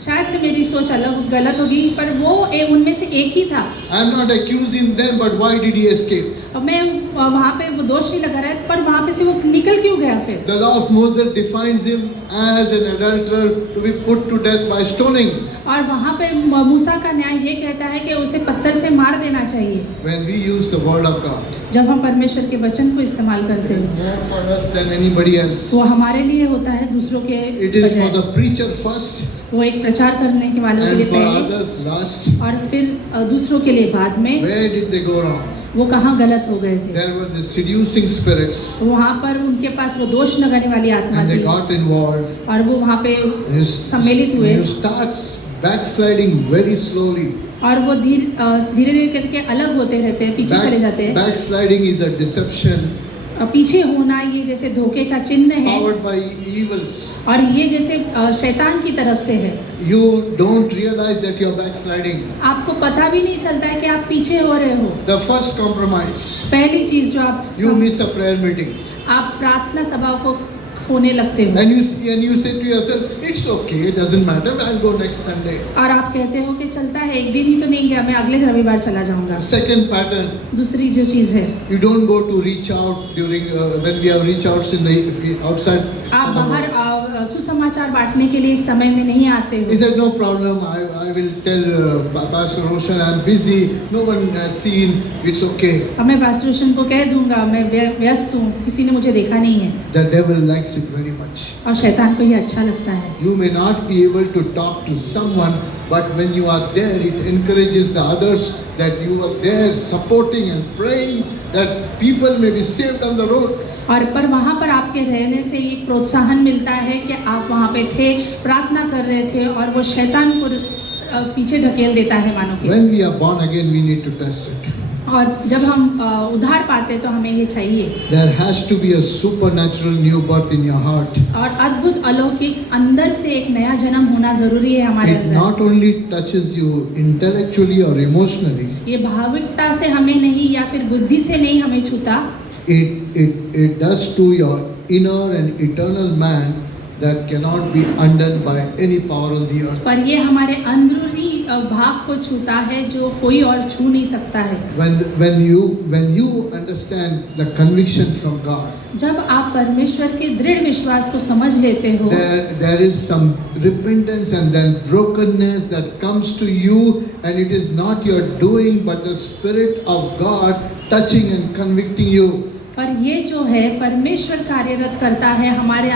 शायद से मेरी सोच अलग गलत होगी पर वो उनमें से एक ही था। I am not accusing them, but why did he escape? अब मैं वहाँ पे वो दोष नहीं लगा रहा है पर वहाँ पे से वो निकल क्यों गया फिर? The law of Moses defines him as an adulterer to be put to death by stoning. और वहाँ पे मूसा का न्याय ये कहता है कि उसे पत्थर से मार देना चाहिए। When we use the word of God, जब हम परमेश्वर के वचन को इस्तेमाल करते it is हैं more for us than anybody else. वो हमारे लिए होता है दूसरों के It is for बजाय। the preacher first वो एक प्रचार करने के वालों के and लिए for पहले others last. और फिर दूसरों के लिए बाद में। Where did they go wrong? वो कहाँ गलत हो गए थे? There were the seducing spirits वहाँ पर उनके पास वो दोष लगाने वाली आत्मा and they थी got involved. और वो वहाँ पे You, सम्मिलित हुए you start backsliding very slowly. और वो धीरे धीरे करके अलग होते रहते हैं, पीछे चले जाते हैं। Backsliding is a deception पीछे होना ये जैसे धोखे का चिन्ह है powered by evils. और ये जैसे शैतान की तरफ से है। You don't realize that you're backsliding. आपको पता भी नहीं चलता है कि आप पीछे हो रहे हो। The first compromise, पहली चीज जो आप you miss a prayer meeting. आप प्रार्थना सभा को खोने लगते हो And you say to yourself, it's okay, it doesn't matter, I'll go next Sunday. और आप कहते हो कि चलता है, एक दिन ही तो नहीं गया, मैं अगले रविवार चला जाऊंगा। Second pattern, दूसरी जो चीज है, you don't go to reach out during when we have reach outs in the outside. आप बाहर सुसमाचार बांटने के लिए इस समय में नहीं आते He हो। said, no problem, I will tell Pastor Roshan I'm busy, no one has seen, it's okay. अब मैं पास्टर रोशन को कह दूंगा मैं व्यस्त हूँ, किसी ने मुझे देखा नहीं है। The devil likes it very much. और शैतान को ये अच्छा लगता है। You may not be able to talk to someone, but when you are there, it encourages the others that you are there supporting and praying that people may be saved on the road. और पर वहाँ पर आपके रहने से एक प्रोत्साहन मिलता है कि आप वहाँ पे थे, प्रार्थना कर रहे थे और वो शैतान को पीछे ढकेल देता है मानो कि। When we are born again, we need to test it. और जब हम उद्धार पाते तो हमें ये चाहिए। There has to be a supernatural new birth in your heart. और अद्भुत अलौकिक अंदर से एक नया जन्म होना जरूरी है हमारे It अंदर। not only touches you intellectually or emotionally, ये भावुकता से हमें नहीं या फिर बुद्धि से नहीं हमें छूता, it does to your inner and eternal man that cannot be undone by any power on the earth. पर ये हमारे अंदरूनी भाग को छूता है जो कोई और छू नहीं सकता है। When you understand the conviction from God, जब आप परमेश्वर के दृढ़ विश्वास को समझ लेते हो, there is some repentance and then brokenness that comes to you, and it is not your doing but the Spirit of God touching and convicting you. और ये जो है परमेश्वर कार्यरत करता है हमारे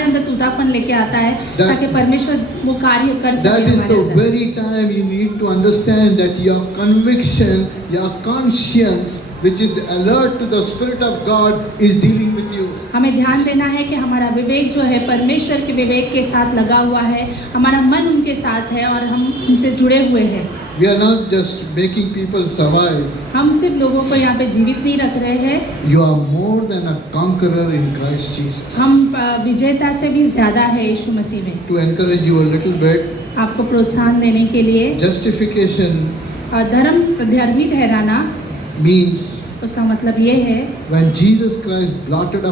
अंदर तुदापन लेके आता है ताकि परमेश्वर वो कार्य कर सके That is हमारे the अंदर। very time you need to understand that your conviction, your conscience, which is alert to the Spirit of God, is dealing with you. हमें ध्यान देना है कि हमारा विवेक जो है परमेश्वर के विवेक के साथ लगा हुआ है, हमारा मन उनके साथ है और हम उनसे जुड़े हुए हैं। We are not just making people survive. हम सिर्फ लोगों को यहाँ पे जीवित नहीं रख रहे हैं, You are more than a conqueror in Christ Jesus. हम विजेता से भी ज्यादा है यीशु मसीह में। To encourage you a little bit, आपको प्रोत्साहन देने के लिए justification धर्मी ठहराना means उसका मतलब ये है when Jesus Christ blotted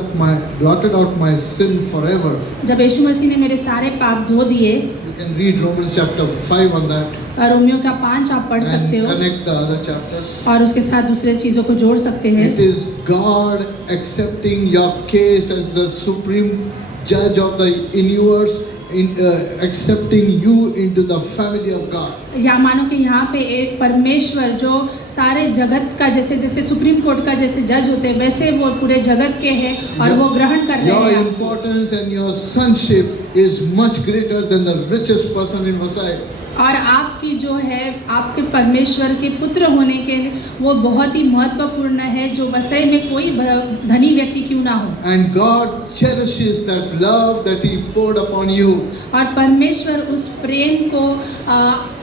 out my sin forever. जब यीशु मसीह ने मेरे सारे पाप धो दिए, You can read Romans chapter 5 on that और रोमियो का 5 आप पढ़ and सकते हो connect the other chapters. और उसके साथ दूसरे चीजों को जोड़ सकते हैं। It is God accepting your case as the supreme judge of the universe, accepting you into the family of God. या मानो कि यहाँ पे एक परमेश्वर जो सारे जगत का जैसे सुप्रीम कोर्ट का जैसे जज होते हैं वैसे वो पूरे जगत के हैं और वो ग्रहण कर रहे Your हैं। importance and your sonship is much greater than the richest person in Vasai. और आपकी जो है आपके परमेश्वर के पुत्र होने के वो बहुत ही महत्वपूर्ण है जो वसई में कोई धनी व्यक्ति क्यों ना हो। And God cherishes that love that He poured upon you. और परमेश्वर उस प्रेम को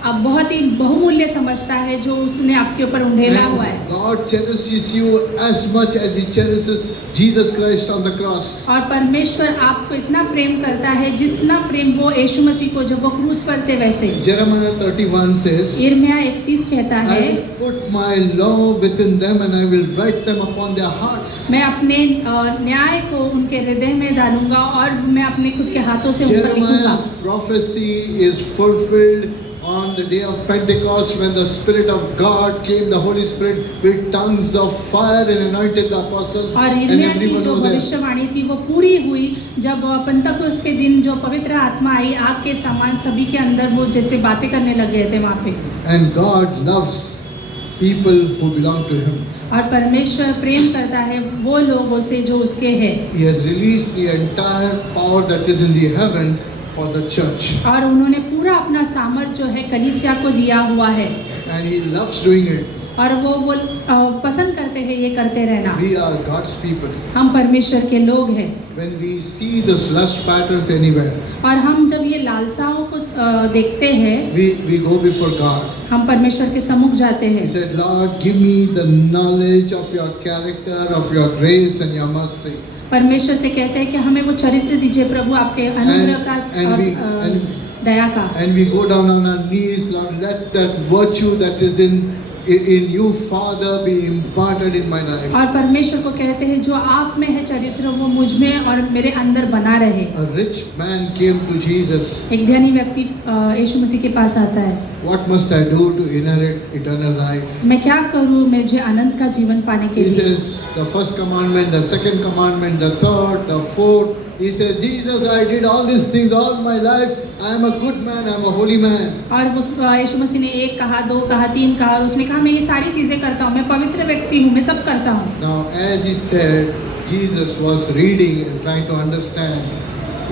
बहुत ही बहुमूल्य समझता है जो उसने आपके ऊपर उंडेला हुआ है। And God cherishes you as much as He cherishes Jesus Christ on the cross. और परमेश्वर आपको इतना प्रेम करता है जितना प्रेम वो यीशु मसीह को जब वो क्रूस पर थे वैसे। Jeremiah 31 says, यिर्मयाह 31 कहता I है, will put my law within them and I will write them upon their hearts. मैं अपने न्याय को उनके हृदय में डालूंगा और मैं अपने खुद के हाथों से ऊपर लिखूंगा। Jeremiah's prophecy is fulfilled on the day of Pentecost when the Spirit of God came, the Holy Spirit with tongues of fire and anointed the apostles और and यिर्मयाह की everyone जो was there. भविष्यवाणी थी वो पूरी हुई जब पंतकुस्त के दिन जो पवित्र आत्मा आई आग के समान सभी के अंदर वो जैसे बातें करने लग गए थे वहाँ पे। And God loves people who belong to Him. और परमेश्वर प्रेम करता है वो लोगों से जो उसके हैं। He has released the entire power that is in the heaven for the church. और उन्होंने पूरा अपना सामर्थ जो है कलीसिया को दिया हुआ है And He loves doing it. और वो पसंद करते हैं ये करते रहना। We are God's people. हम परमेश्वर के लोग हैं। When we see the lust patterns anywhere, और हम जब ये लालसाओं को देखते हैं we go before God. हम परमेश्वर के सम्मुख जाते He हैं। said, Lord, give me the knowledge of your character, of your grace and your mercy. परमेश्वर से कहते हैं कि हमें वो चरित्र दीजिए प्रभु आपके अनुग्रह का और दया का। And we go down on our knees, Lord, let that virtue that is in you, Father, be imparted in my life. और परमेश्वर को कहते हैं जो आप में है चरित्र वो मुझ में और मेरे अंदर बना रहे। A rich man came to Jesus. एक धनी व्यक्ति यीशु मसीह के पास आता है। What must I do to inherit eternal life? मैं क्या करूँ मुझे अनंत का जीवन पाने के He लिए? says, the first commandment, the second commandment, the third, the fourth. He says, Jesus, I did all these things all my life. I am a good man, I am a holy man. और उस यीशु मसीह ने 1 कहा, 2 कहा, 3 कहा और उसने कहा मैं ये सारी चीजें करता हूँ, मैं पवित्र व्यक्ति हूँ, मैं सब करता हूँ। Now, as he said, Jesus was reading and trying to understand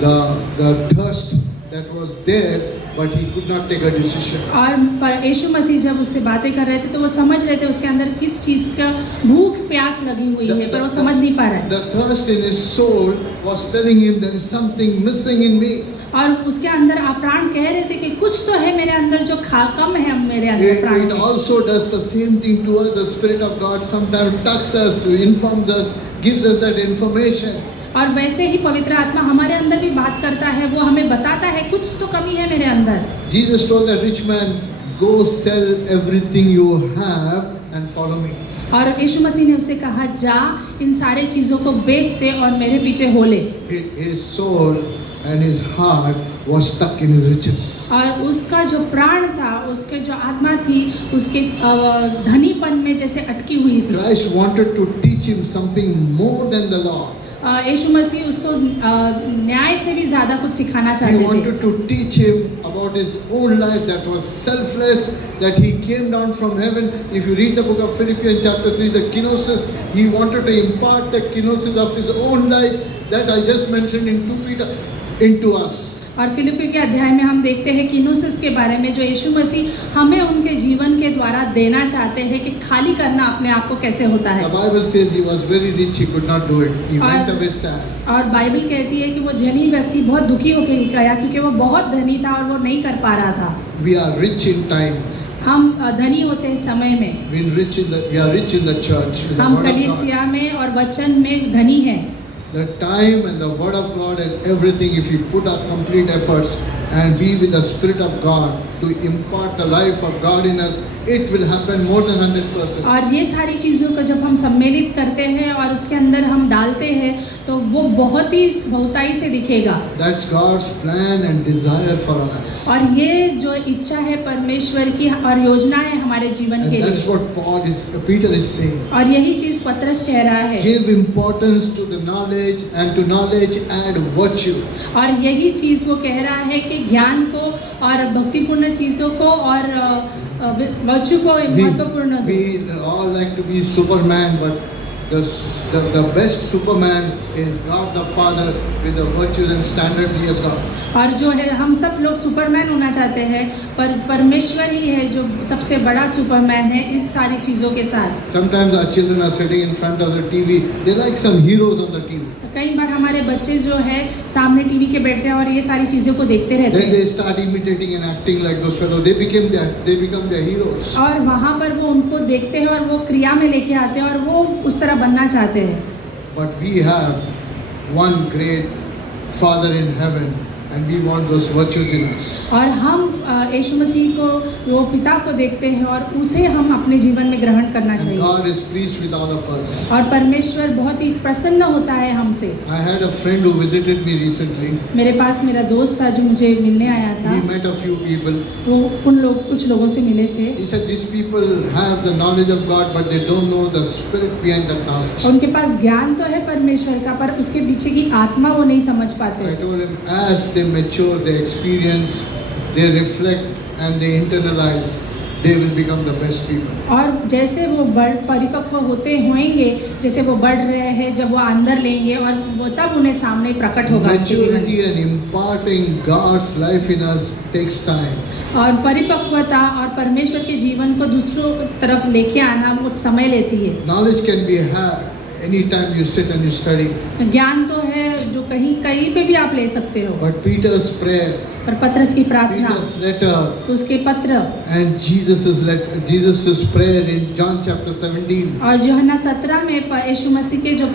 the thirst that was there, but he could not take a decision. और यीशु मसीह जब उससे बातें कर रहे थे तो वो समझ रहे थे उसके अंदर किस चीज का भूख प्यास लगी हुई है पर वो समझ नहीं पा रहा है। The thirst in his soul was telling him there is something missing in me. और उसके अंदर प्राण कह रहे थे कि कुछ तो है मेरे अंदर जो कम है मेरे अंदर प्राण It में। also does the same thing to us. The Spirit of God sometimes tucks us, informs us, gives us that information. और वैसे ही पवित्र आत्मा हमारे अंदर भी बात करता है, वो हमें बताता है कुछ तो कमी है मेरे अंदर। Jesus told that rich man, go sell everything you have and follow me. और यीशु मसीह ने उससे कहा जा इन सारे चीजों को बेच दे और मेरे पीछे हो ले। His soul and his heart was stuck in his riches. और उसका जो प्राण था, उसके जो आत्मा थी, उसके धनीपन में जैसे अटकी हुई थी। Christ wanted to teach him something more than the law. यीशु मसीह उसको न्याय से भी ज़्यादा कुछ सिखाना He चाहते थे। wanted to teach him about his own life that was selfless, that he came down from heaven. If you read the book of Philippians chapter 3, the kenosis, he wanted to impart the kenosis of his own life that I just mentioned in 2 Peter into us. और फिलिप्पी के अध्याय में हम देखते हैं कीनोसिस के बारे में, जो यीशु मसीह हमें उनके जीवन के द्वारा देना चाहते हैं कि खाली करना अपने आप को कैसे होता है। The Bible says he was very rich, he could not do it. He went away sad. और बाइबल कहती है कि वो धनी व्यक्ति बहुत दुखी होकर गया, क्योंकि वो बहुत धनी था और वो नहीं कर पा रहा था। We are rich in time. हम धनी होते हैं समय में, We are rich in the church. With the हम word of God. कलीसिया में और वचन में धनी हैं। The time and the word of God and everything, if we put our complete efforts and be with the Spirit of God to impart the life of God in us, it will happen more than 100%. और ये सारी चीज़ों को जब हम सम्मिलित करते हैं और उसके अंदर हम डालते हैं तो वो बहुत ही बहुताई से दिखेगा। That's God's plan and desire for our life. और ये जो इच्छा है परमेश्वर की और योजना है हमारे जीवन And के that's लिए, what Peter is saying. और यही चीज़ पतरस कह रहा है। Give importance to the knowledge, and to knowledge add virtue. और यही चीज़ वो कह रहा है कि ज्ञान को और भक्तिपूर्ण चीज़ों को और वर्चू को महत्वपूर्ण दो। We all like to be Superman, but the best Superman is God the Father with the virtues and standards He has got. और जो है हम सब लोग सुपरमैन होना चाहते हैं, पर परमेश्वर ही है जो सबसे बड़ा सुपरमैन है इस सारी चीज़ों के साथ। Sometimes our children are sitting in front of the TV. They like some heroes on the TV. कई बार हमारे बच्चे जो है सामने टीवी के बैठते हैं और ये सारी चीज़ों को देखते रहते Then हैं, they start imitating and acting like those fellows. They become their heroes. और वहाँ पर वो उनको देखते हैं और वो क्रिया में लेके आते हैं और वो उस तरह बनना चाहते हैं। But we have one great Father in heaven, and we want those virtues in us. और हम यीशु मसीह को, वो पिता को देखते हैं और उसे हम अपने जीवन में ग्रहण करना And चाहिए। God is pleased with all of us. और परमेश्वर बहुत ही प्रसन्न होता है हमसे। I had a friend who visited me recently. मेरे पास मेरा दोस्त था जो मुझे मिलने आया था। He met a few people. वो कुछ लोगों से मिले थे। He said these people have the knowledge of God, but they don't know the spirit behind that knowledge. उनके पास ज्ञान तो है परमेश्वर का, पर उसके पीछे की आत्मा वो नहीं समझ पाते। I told him, as they mature, they experience, they reflect, and they internalize, they will become the best people. और जैसे वो परिपक्व होंगे, जैसे वो बढ़ रहे हैं, जब वो अंदर लेंगे और वो तब उन्हें सामने प्रकट होगा उनके जीवन में। Maturity and imparting God's life in us takes time. और परिपक्वता और परमेश्वर के जीवन को दूसरों तरफ लेके आना वो समय लेती है। Knowledge can be had anytime you sit and you study. ज्ञान तो है जो कहीं पे भी आप ले सकते हो, But Peter's prayer, पर पतरस की प्रार्थना, Peter's letter, उसके पत्र and Jesus' prayer in John chapter 17 और यूहन्ना 17 में यीशु मसीह के जो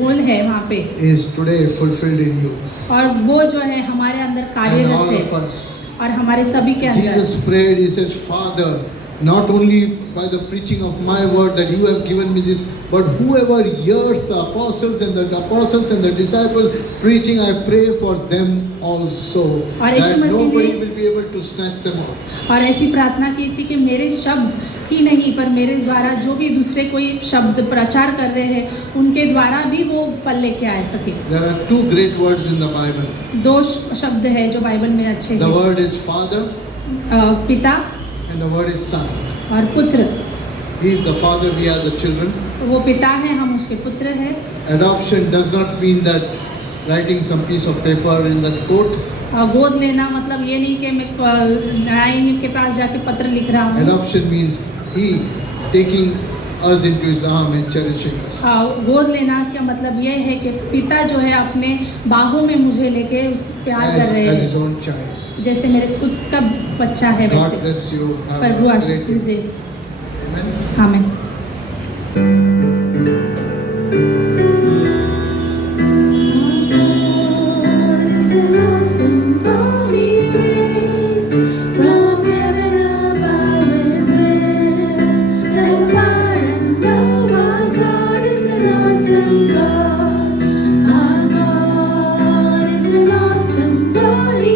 बोल है वहाँ पे, is today fulfilled in you. और वो जो है हमारे अंदर And कार्यरत all है of us. और हमारे सभी के अंदर। Jesus prayed, he said, Father, not only by the preaching of my word that you have given me this, but whoever hears the apostles and the disciples preaching, I pray for them also, और यीशु that Masih nobody ने- will be able to snatch them out. और ऐसी प्रार्थना की थी कि मेरे शब्द ही नहीं, पर मेरे द्वारा जो भी दूसरे कोई शब्द प्रचार कर रहे हैं उनके द्वारा भी वो फल लेके आ सके। There are two great words in the Bible. दो शब्द है जो बाइबल में अच्छे The हैं, word is Father पिता and the word is Son. और पुत्र। He is the Father, we are the children. वो पिता है, हम उसके पुत्र हैं। Adoption does not mean that writing some piece of paper in that court. गोद लेना मतलब ये नहीं कि मैं न्यायाधीश के पास जाके पत्र लिख रहा हूँ। Adoption means He taking us into His arm and cherishing us. गोद लेना क्या मतलब ये है कि पिता जो है अपने बाहों में मुझे लेके उस प्यार कर रहे As His हैं, own child. जैसे मेरे खुद का बच्चा है God वैसे। bless you. Have a Prabhu great Ashish day. They. Amen. आमीन। Our God is an awesome God.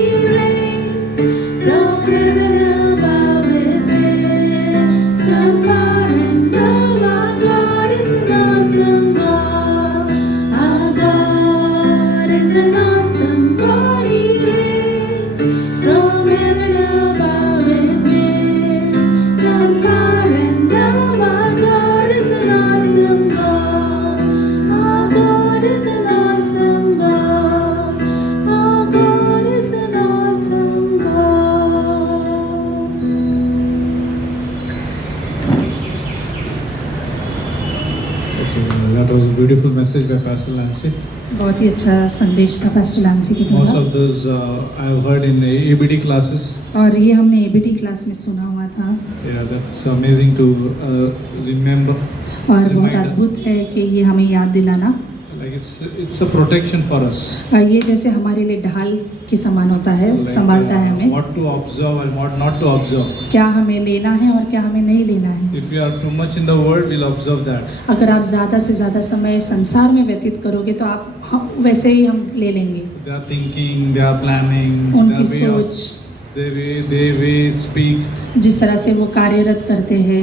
Okay, that was a beautiful message by Pastor Lancy. बहुत ही अच्छा संदेश था पास्टर लांसी की Most तरफ of those I have heard in the ABD classes. और ये हमने एबीटी क्लास में सुना हुआ था Yeah, that's amazing to remember. और बहुत Reminder. अद्भुत है कि ये हमें याद दिलाना Like it's a protection for us. ये जैसे हमारे लिए ढाल के समान होता है, Like, संभालता है हमें what to observe and what not to observe. क्या हमें लेना है और क्या हमें नहीं लेना है। If you are too much in the world, we'll observe that. अगर आप ज़्यादा से ज़्यादा समय संसार में व्यतीत करोगे तो आप वैसे ही हम ले लेंगे। They are thinking, they are planning, उनकी their way of- सोच they way speak. जिस तरह से वो कार्यरत करते हैं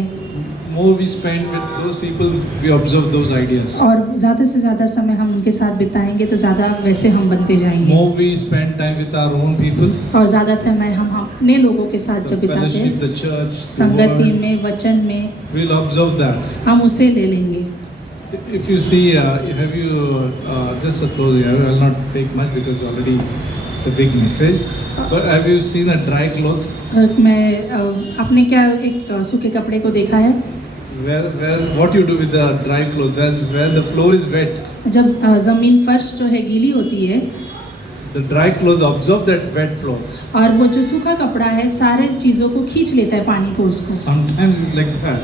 More we spend with those people, we observe those ideas. और ज़्यादा से ज़्यादा समय हम उनके साथ बिताएंगे तो ज़्यादा वैसे हम बनते जाएंगे। More we spend time with our own people, और ज़्यादा समय हम अपने लोगों के साथ जब the बिताते fellowship, हैं the church, the संगति word, में, वचन में, we'll observe that. हम उसे ले लेंगे। If you see, have you just a close here? I will not take much because already it's a big message. But have you seen a dry cloth? मैं अपने क्या एक सूखे कपड़े को देखा है Where what you do with the dry cloth? Where the floor is wet, जब ज़मीन फर्श जो है गीली होती है the dry cloth absorb that wet floor. और वो जो सूखा कपड़ा है सारे चीज़ों को खींच लेता है पानी को उसको। Sometimes it's like that.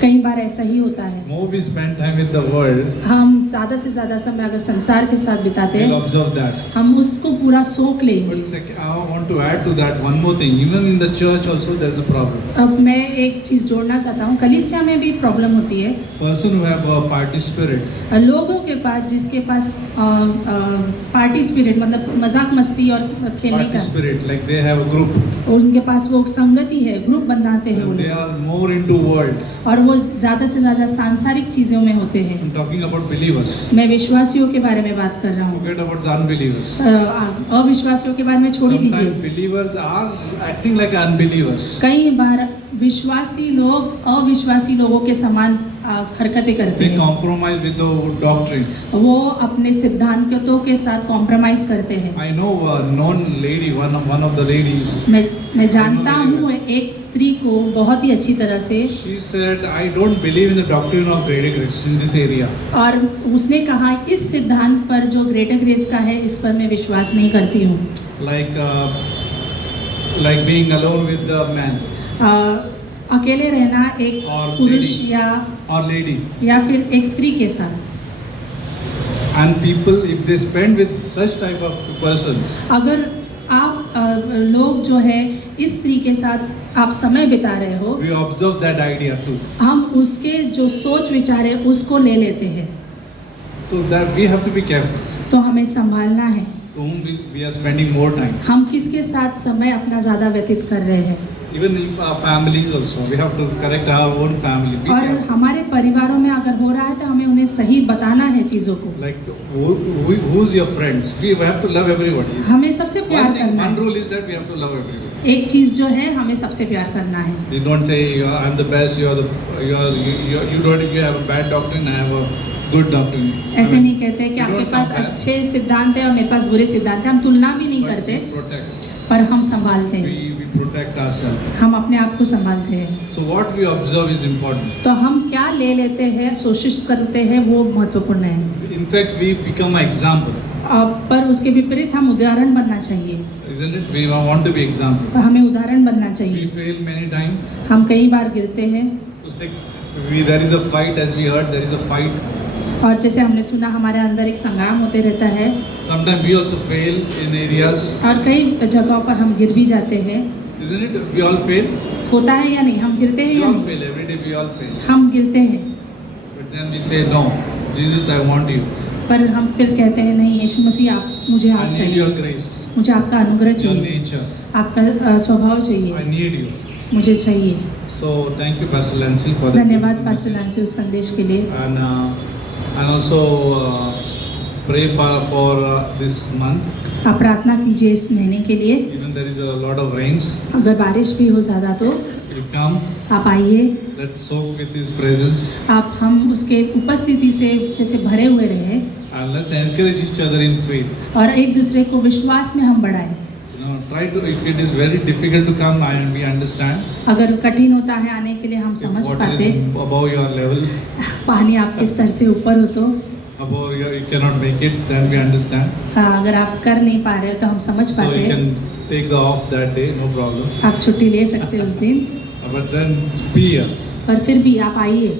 कई बार ऐसा ही होता है। More we spend time with the world, हम ज़्यादा से ज़्यादा समय अगर संसार के साथ बिताते we'll हैं observe that. हम उसको पूरा सोख लेंगे। But I want to add to that one more thing. Even in the church also there's a problem. अब मैं एक चीज़ जोड़ना चाहता हूँ, कलीसिया में भी प्रॉब्लम होती है। Person who have a party spirit, लोगों के पास जिसके पास पार्टी स्पिरिट मतलब मजाक मस्ती और खेलने party का, spirit, like they have a group. उनके पास वो संगति है, ग्रुप बनाते हैं वो They लोग are more into world. और वो ज़्यादा से ज़्यादा सांसारिक चीज़ों में होते हैं। I'm talking about believers. मैं विश्वासियों के बारे में बात कर रहा हूँ, Forget about the unbelievers. अविश्वासियों के बारे में छोड़ ही Sometimes दीजिए। believers are acting like unbelievers. कई बार विश्वासी लोग अविश्वासी लोगों के समान हरकतें करते They हैं। compromise with the doctrine. वो अपने सिद्धांतों के साथ कॉम्प्रोमाइज करते हैं। I know a known lady, one of the ladies. मैं जानता हूँ एक स्त्री को बहुत ही अच्छी तरह से, She said, I don't believe in the doctrine of greater grace in this area. और उसने कहा इस सिद्धांत पर जो ग्रेटर ग्रेस का है इस पर मैं विश्वास नहीं करती हूँ। Like being alone with the man अकेले रहना एक और पुरुष lady. or lady. या फिर एक स्त्री के साथ, And people, if they spend with such type of person, अगर आप लोग जो है इस स्त्री के साथ आप समय बिता रहे हो, we observe that idea too. हम उसके जो सोच विचार है उसको ले लेते हैं। So that we have to be careful. तो हमें संभालना है To whom we are spending more time. हम किसके साथ समय अपना ज़्यादा व्यतीत कर रहे हैं। Even in our families also, we have to correct our own family. Be और careful. हमारे परिवारों में अगर हो रहा है तो हमें उन्हें सही बताना है चीज़ों को। Like who's your friends? We have to love everybody. हमें सबसे प्यार One thing, करना one है। rule is that we have to love everybody. एक चीज़ जो है हमें सबसे प्यार करना है। You don't say I'm the best. You have a bad doctrine. I have a good doctrine. ऐसे I mean, नहीं कहते कि we आपके don't पास compare. अच्छे सिद्धांत है और मेरे पास बुरे सिद्धांत है, हम तुलना भी नहीं But करते, we protect. पर हम संभालते हैं, We protect ourselves. हम अपने आप को संभालते हैं। So what we observe is important. तो हम क्या ले लेते हैं, शोषित करते हैं, वो महत्वपूर्ण है। In fact, we become an example, पर उसके विपरीत हम उदाहरण बनना चाहिए। isn't it? We want to be example. हमें उदाहरण बनना We चाहिए। fail many times. हम कई बार गिरते हैं Like there is a fight, as we heard, there is a fight. और जैसे हमने सुना हमारे अंदर एक संग्राम होते रहता है Sometimes we also fail in areas, और कई जगहों पर हम गिर भी जाते हैं। isn't it? We all fail. होता है या नहीं, हम गिरते हैं We या all नहीं, fail. Every day we all fail. हम गिरते हैं, But then we say, no, Jesus, I want you. पर हम फिर कहते हैं नहीं यीशु मसीह मुझे I आप need your चाहिए, grace, मुझे आपका अनुग्रह your चाहिए, nature. आपका स्वभाव I चाहिए, need you. मुझे चाहिए। So thank you, Pastor Lancy, for that. धन्यवाद पास्टर लांसी उस संदेश के लिए। And also pray for this month. आप प्रार्थना कीजिए इस महीने के लिए, Even there is a lot of rains. अगर बारिश भी हो ज़्यादा तो You come, आप आइए, let's soak with His presence, आप हम उसके उपस्थिति से जैसे भरे हुए रहे and let's encourage each other in faith. और एक दूसरे को विश्वास में हम बढ़ाएं। try to. If it is very difficult to come, we understand. अगर कठिन होता है आने के लिए हम If समझ water पाते, is above your level, पानी आपके स्तर से ऊपर हो तो above you cannot make it, then we understand. अगर आप कर नहीं पा रहे हो तो हम समझ So पाते you हैं, can take the off that day, no problem. आप छुट्टी ले सकते हैं उस दिन, But then be here. पर फिर भी आप आइए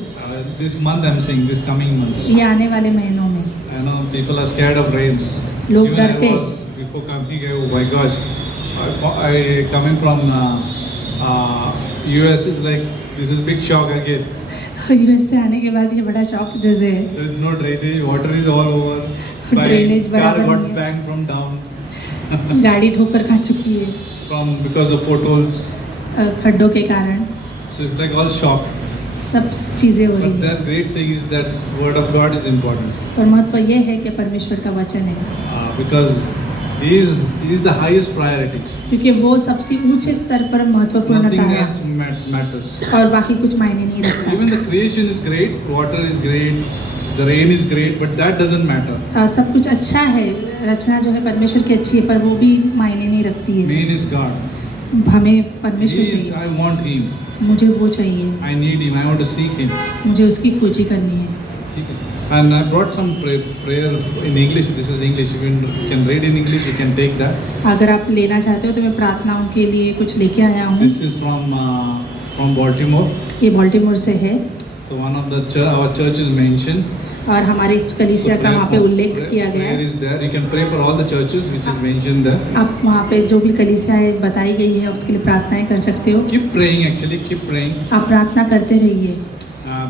This month I'm saying, this coming months. ये आने वाले महीनों में। I know people are scared of rains. लोग Even डरते I was before coming here. Oh my gosh, I coming from US is like this is big shock again. US से आने के बाद ये बड़ा शौक जैसे है, There is no drainage, water is all over. My Drainage car बराबर got नहीं है। banged from down गाड़ी ठोकर खा चुकी है from because of potholes. खड्डों के कारण, So it's like all shock. सब चीज़ें हो रही But है। the great thing is that word of God is important और महत्व ये है कि परमेश्वर का वचन है, because he is the highest priority. क्योंकि वो सबसे ऊंचे स्तर पर महत्वपूर्णता Nothing है else matters. और बाकी कुछ मायने नहीं Even रखता। the creation is great, water is great, the rain is great, but that doesn't matter. सब कुछ अच्छा है, रचना जो है परमेश्वर की अच्छी है, पर वो भी मायने नहीं रखती है। Main is God. हमें He परमेश्वर is, चाहिए, I want him. मुझे वो चाहिए, I need him. I want to seek him. मुझे उसकी खोजी करनी है। And I brought some prayer in English. This is English. You can read in English. You can take that. अगर आप लेना चाहते हो तो मैं प्रार्थनाओं के लिए कुछ लेके आया हूँ। This is from Baltimore. ये बाल्टीमोर से है So one of the our church is mentioned. और हमारे कलीसिया का वहाँ पे उल्लेख किया गया Prayer है। is there. You can pray for all the churches which is mentioned there. आप वहाँ पे जो भी कलीसिया है बताई गई है उसके लिए प्रार्थनाएं कर सकते हो। Keep praying. Actually, keep praying. आप प्रार्थना करते रहिए।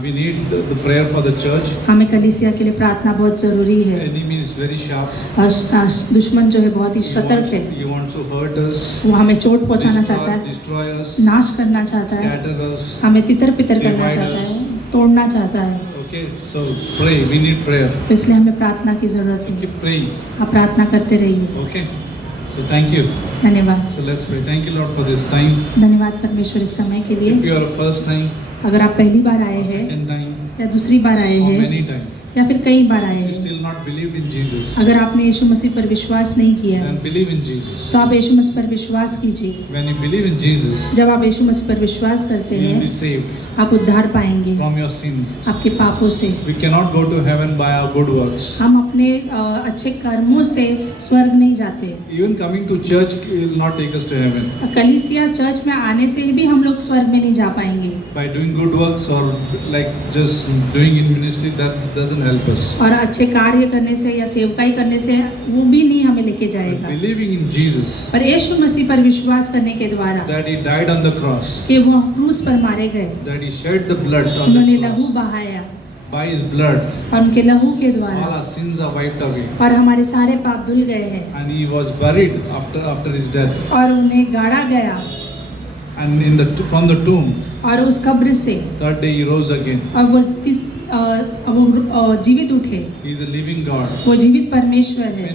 We need the prayer for the church. हमें कलीसिया के लिए प्रार्थना बहुत ज़रूरी है। Enemy is very sharp. दुश्मन जो है बहुत ही सतर्क है, He wants to hurt us, वो हमें चोट पहुंचाना चाहता है, destroy us, नाश करना चाहता है, scatter us. हमें तितर पितर करना Divide चाहता us. है, तोड़ना चाहता है। Okay, so pray. We need prayer. तो इसलिए हमें प्रार्थना की ज़रूरत है। Keep praying. आप प्रार्थना करते रहिए। Okay. So thank you. धन्यवाद। So let's pray. Thank you, Lord, for this time. धन्यवाद परमेश्वर इस समय के If लिए। you are a first time, अगर आप पहली बार आए हैं second time, या दूसरी बार आए or हैं many times, या फिर कई बार आए if you हैं, still not believed in Jesus, अगर आपने यीशु मसीह पर विश्वास नहीं किया है then believe in Jesus. तो आप यीशु मसीह पर विश्वास कीजिए। When you believe in Jesus, जब आप यीशु मसीह पर विश्वास करते you will हैं be saved आप उद्धार पाएंगे from your sin. आपके पापों से। We cannot go to heaven by our good works. हम अपने अच्छे कर्मों से स्वर्ग नहीं जाते। Even coming to church will not take us to heaven. कलीसिया चर्च में आने से भी हम लोग स्वर्ग में नहीं जा पाएंगे। By doing good works or like just doing in ministry, that doesn't help us. और अच्छे कार्य करने से या सेवकाई करने से वो भी नहीं हमें लेके But जाएगा। believing in Jesus, पर यीशु मसीह पर विश्वास करने के द्वारा that He died on the cross, कि वो क्रूस पर मारे गए, that He shed the blood on उन्होंने the लहू cross. बहाया By His blood, और उनके लहू के all द्वारा our sins are wiped away. और हमारे सारे पाप धुल गए हैं And He was buried after His death. और उन्हें गाड़ा गया And from the tomb, और उस कब्र से that day He rose again. और वो जीवित उठे। He is a living God. वो जीवित परमेश्वर If है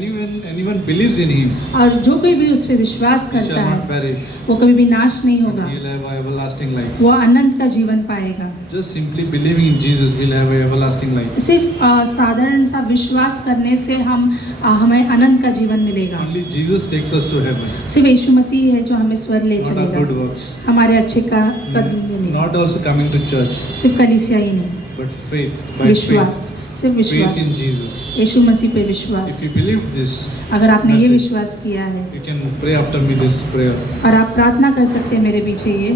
anyone believes in Him, और जो कोई भी उस पर विश्वास he करता shall not है perish. वो कभी भी नाश नहीं होगा, He'll have everlasting life. वो अनंत का जीवन पाएगा। Just simply believing in Jesus, we'll have everlasting life. सिर्फ साधारण सा विश्वास करने से हमें अनंत का जीवन मिलेगा। Only Jesus takes us to heaven, सिर्फ यीशु मसीह है जो हमें स्वर्ग ले not our good चलेगा, works. हमारे अच्छे कदम लेने। Not also coming to church, सिर्फ कलीसिया ही नहीं, but faith, by विश्वास, सिर्फ faith. Faith in विश्वास, Jesus. यीशु मसीह पे If विश्वास। you believe this, अगर आपने ये message, विश्वास किया है you can pray after me this prayer. और आप प्रार्थना कर सकते हैं मेरे पीछे ये,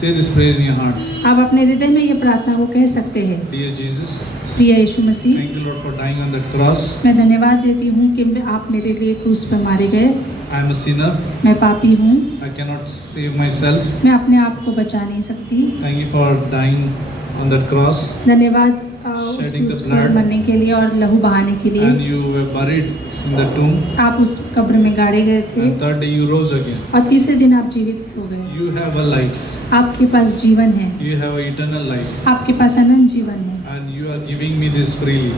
Say this prayer in your heart. आप अपने हृदय में ये प्रार्थना को कह सकते हैं। Dear Jesus, प्रिय यीशु मसीह, thank you Lord for dying on that cross. मैं धन्यवाद देती हूँ कि आप मेरे लिए क्रूस पर मारे गए। I am a sinner. मैं पापी हूँ, I cannot save myself. मैं अपने आप को बचा नहीं सकती। Thank you for dying on that cross. धन्यवाद उस Shedding the क्रूस पर blood. मरने के लिए और लहू बहाने के लिए। And you were buried in the tomb. आप उस कब्र में गाड़े गए थे And third day you rose again. और तीसरे दिन आप जीवित हो गए। You have a life. आपके पास जीवन है, You have an eternal life. आपके पास अनंत जीवन है And you are giving me this freely.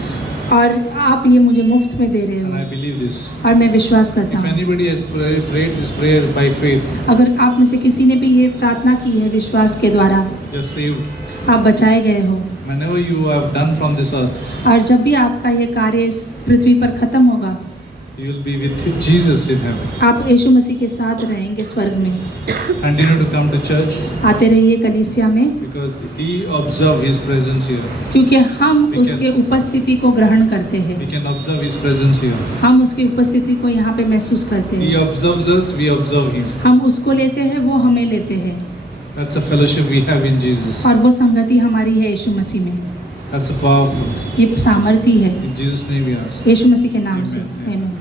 और आप ये मुझे मुफ्त में दे रहे And I हो believe this. और मैं विश्वास करता If हूँ। anybody has prayed this prayer by faith, अगर आप में से किसी ने भी ये प्रार्थना की है विश्वास के द्वारा, you are saved. आप बचाए गए हो। Whenever you have done from this earth, और जब भी आपका ये कार्य इस पृथ्वी पर खत्म होगा, You will be with Jesus in heaven. आप यीशु मसीह के साथ रहेंगे स्वर्ग में। Continue to come to church आते रहिए कलीसिया में, because we observe His presence here. क्योंकि हम उसके उपस्थिति को ग्रहण करते हैं। We can observe His presence here. हम उसकी उपस्थिति को यहाँ पे महसूस करते He हैं। observes us, we observe Him. हम उसको लेते हैं, वो हमें लेते हैं, That's a fellowship we have in Jesus. और वो संगति हमारी है यीशु मसीह में। That's a powerful. ये सामर्थ्य है In Jesus' name we ask. यीशु मसीह के नाम से। Amen. आमीन।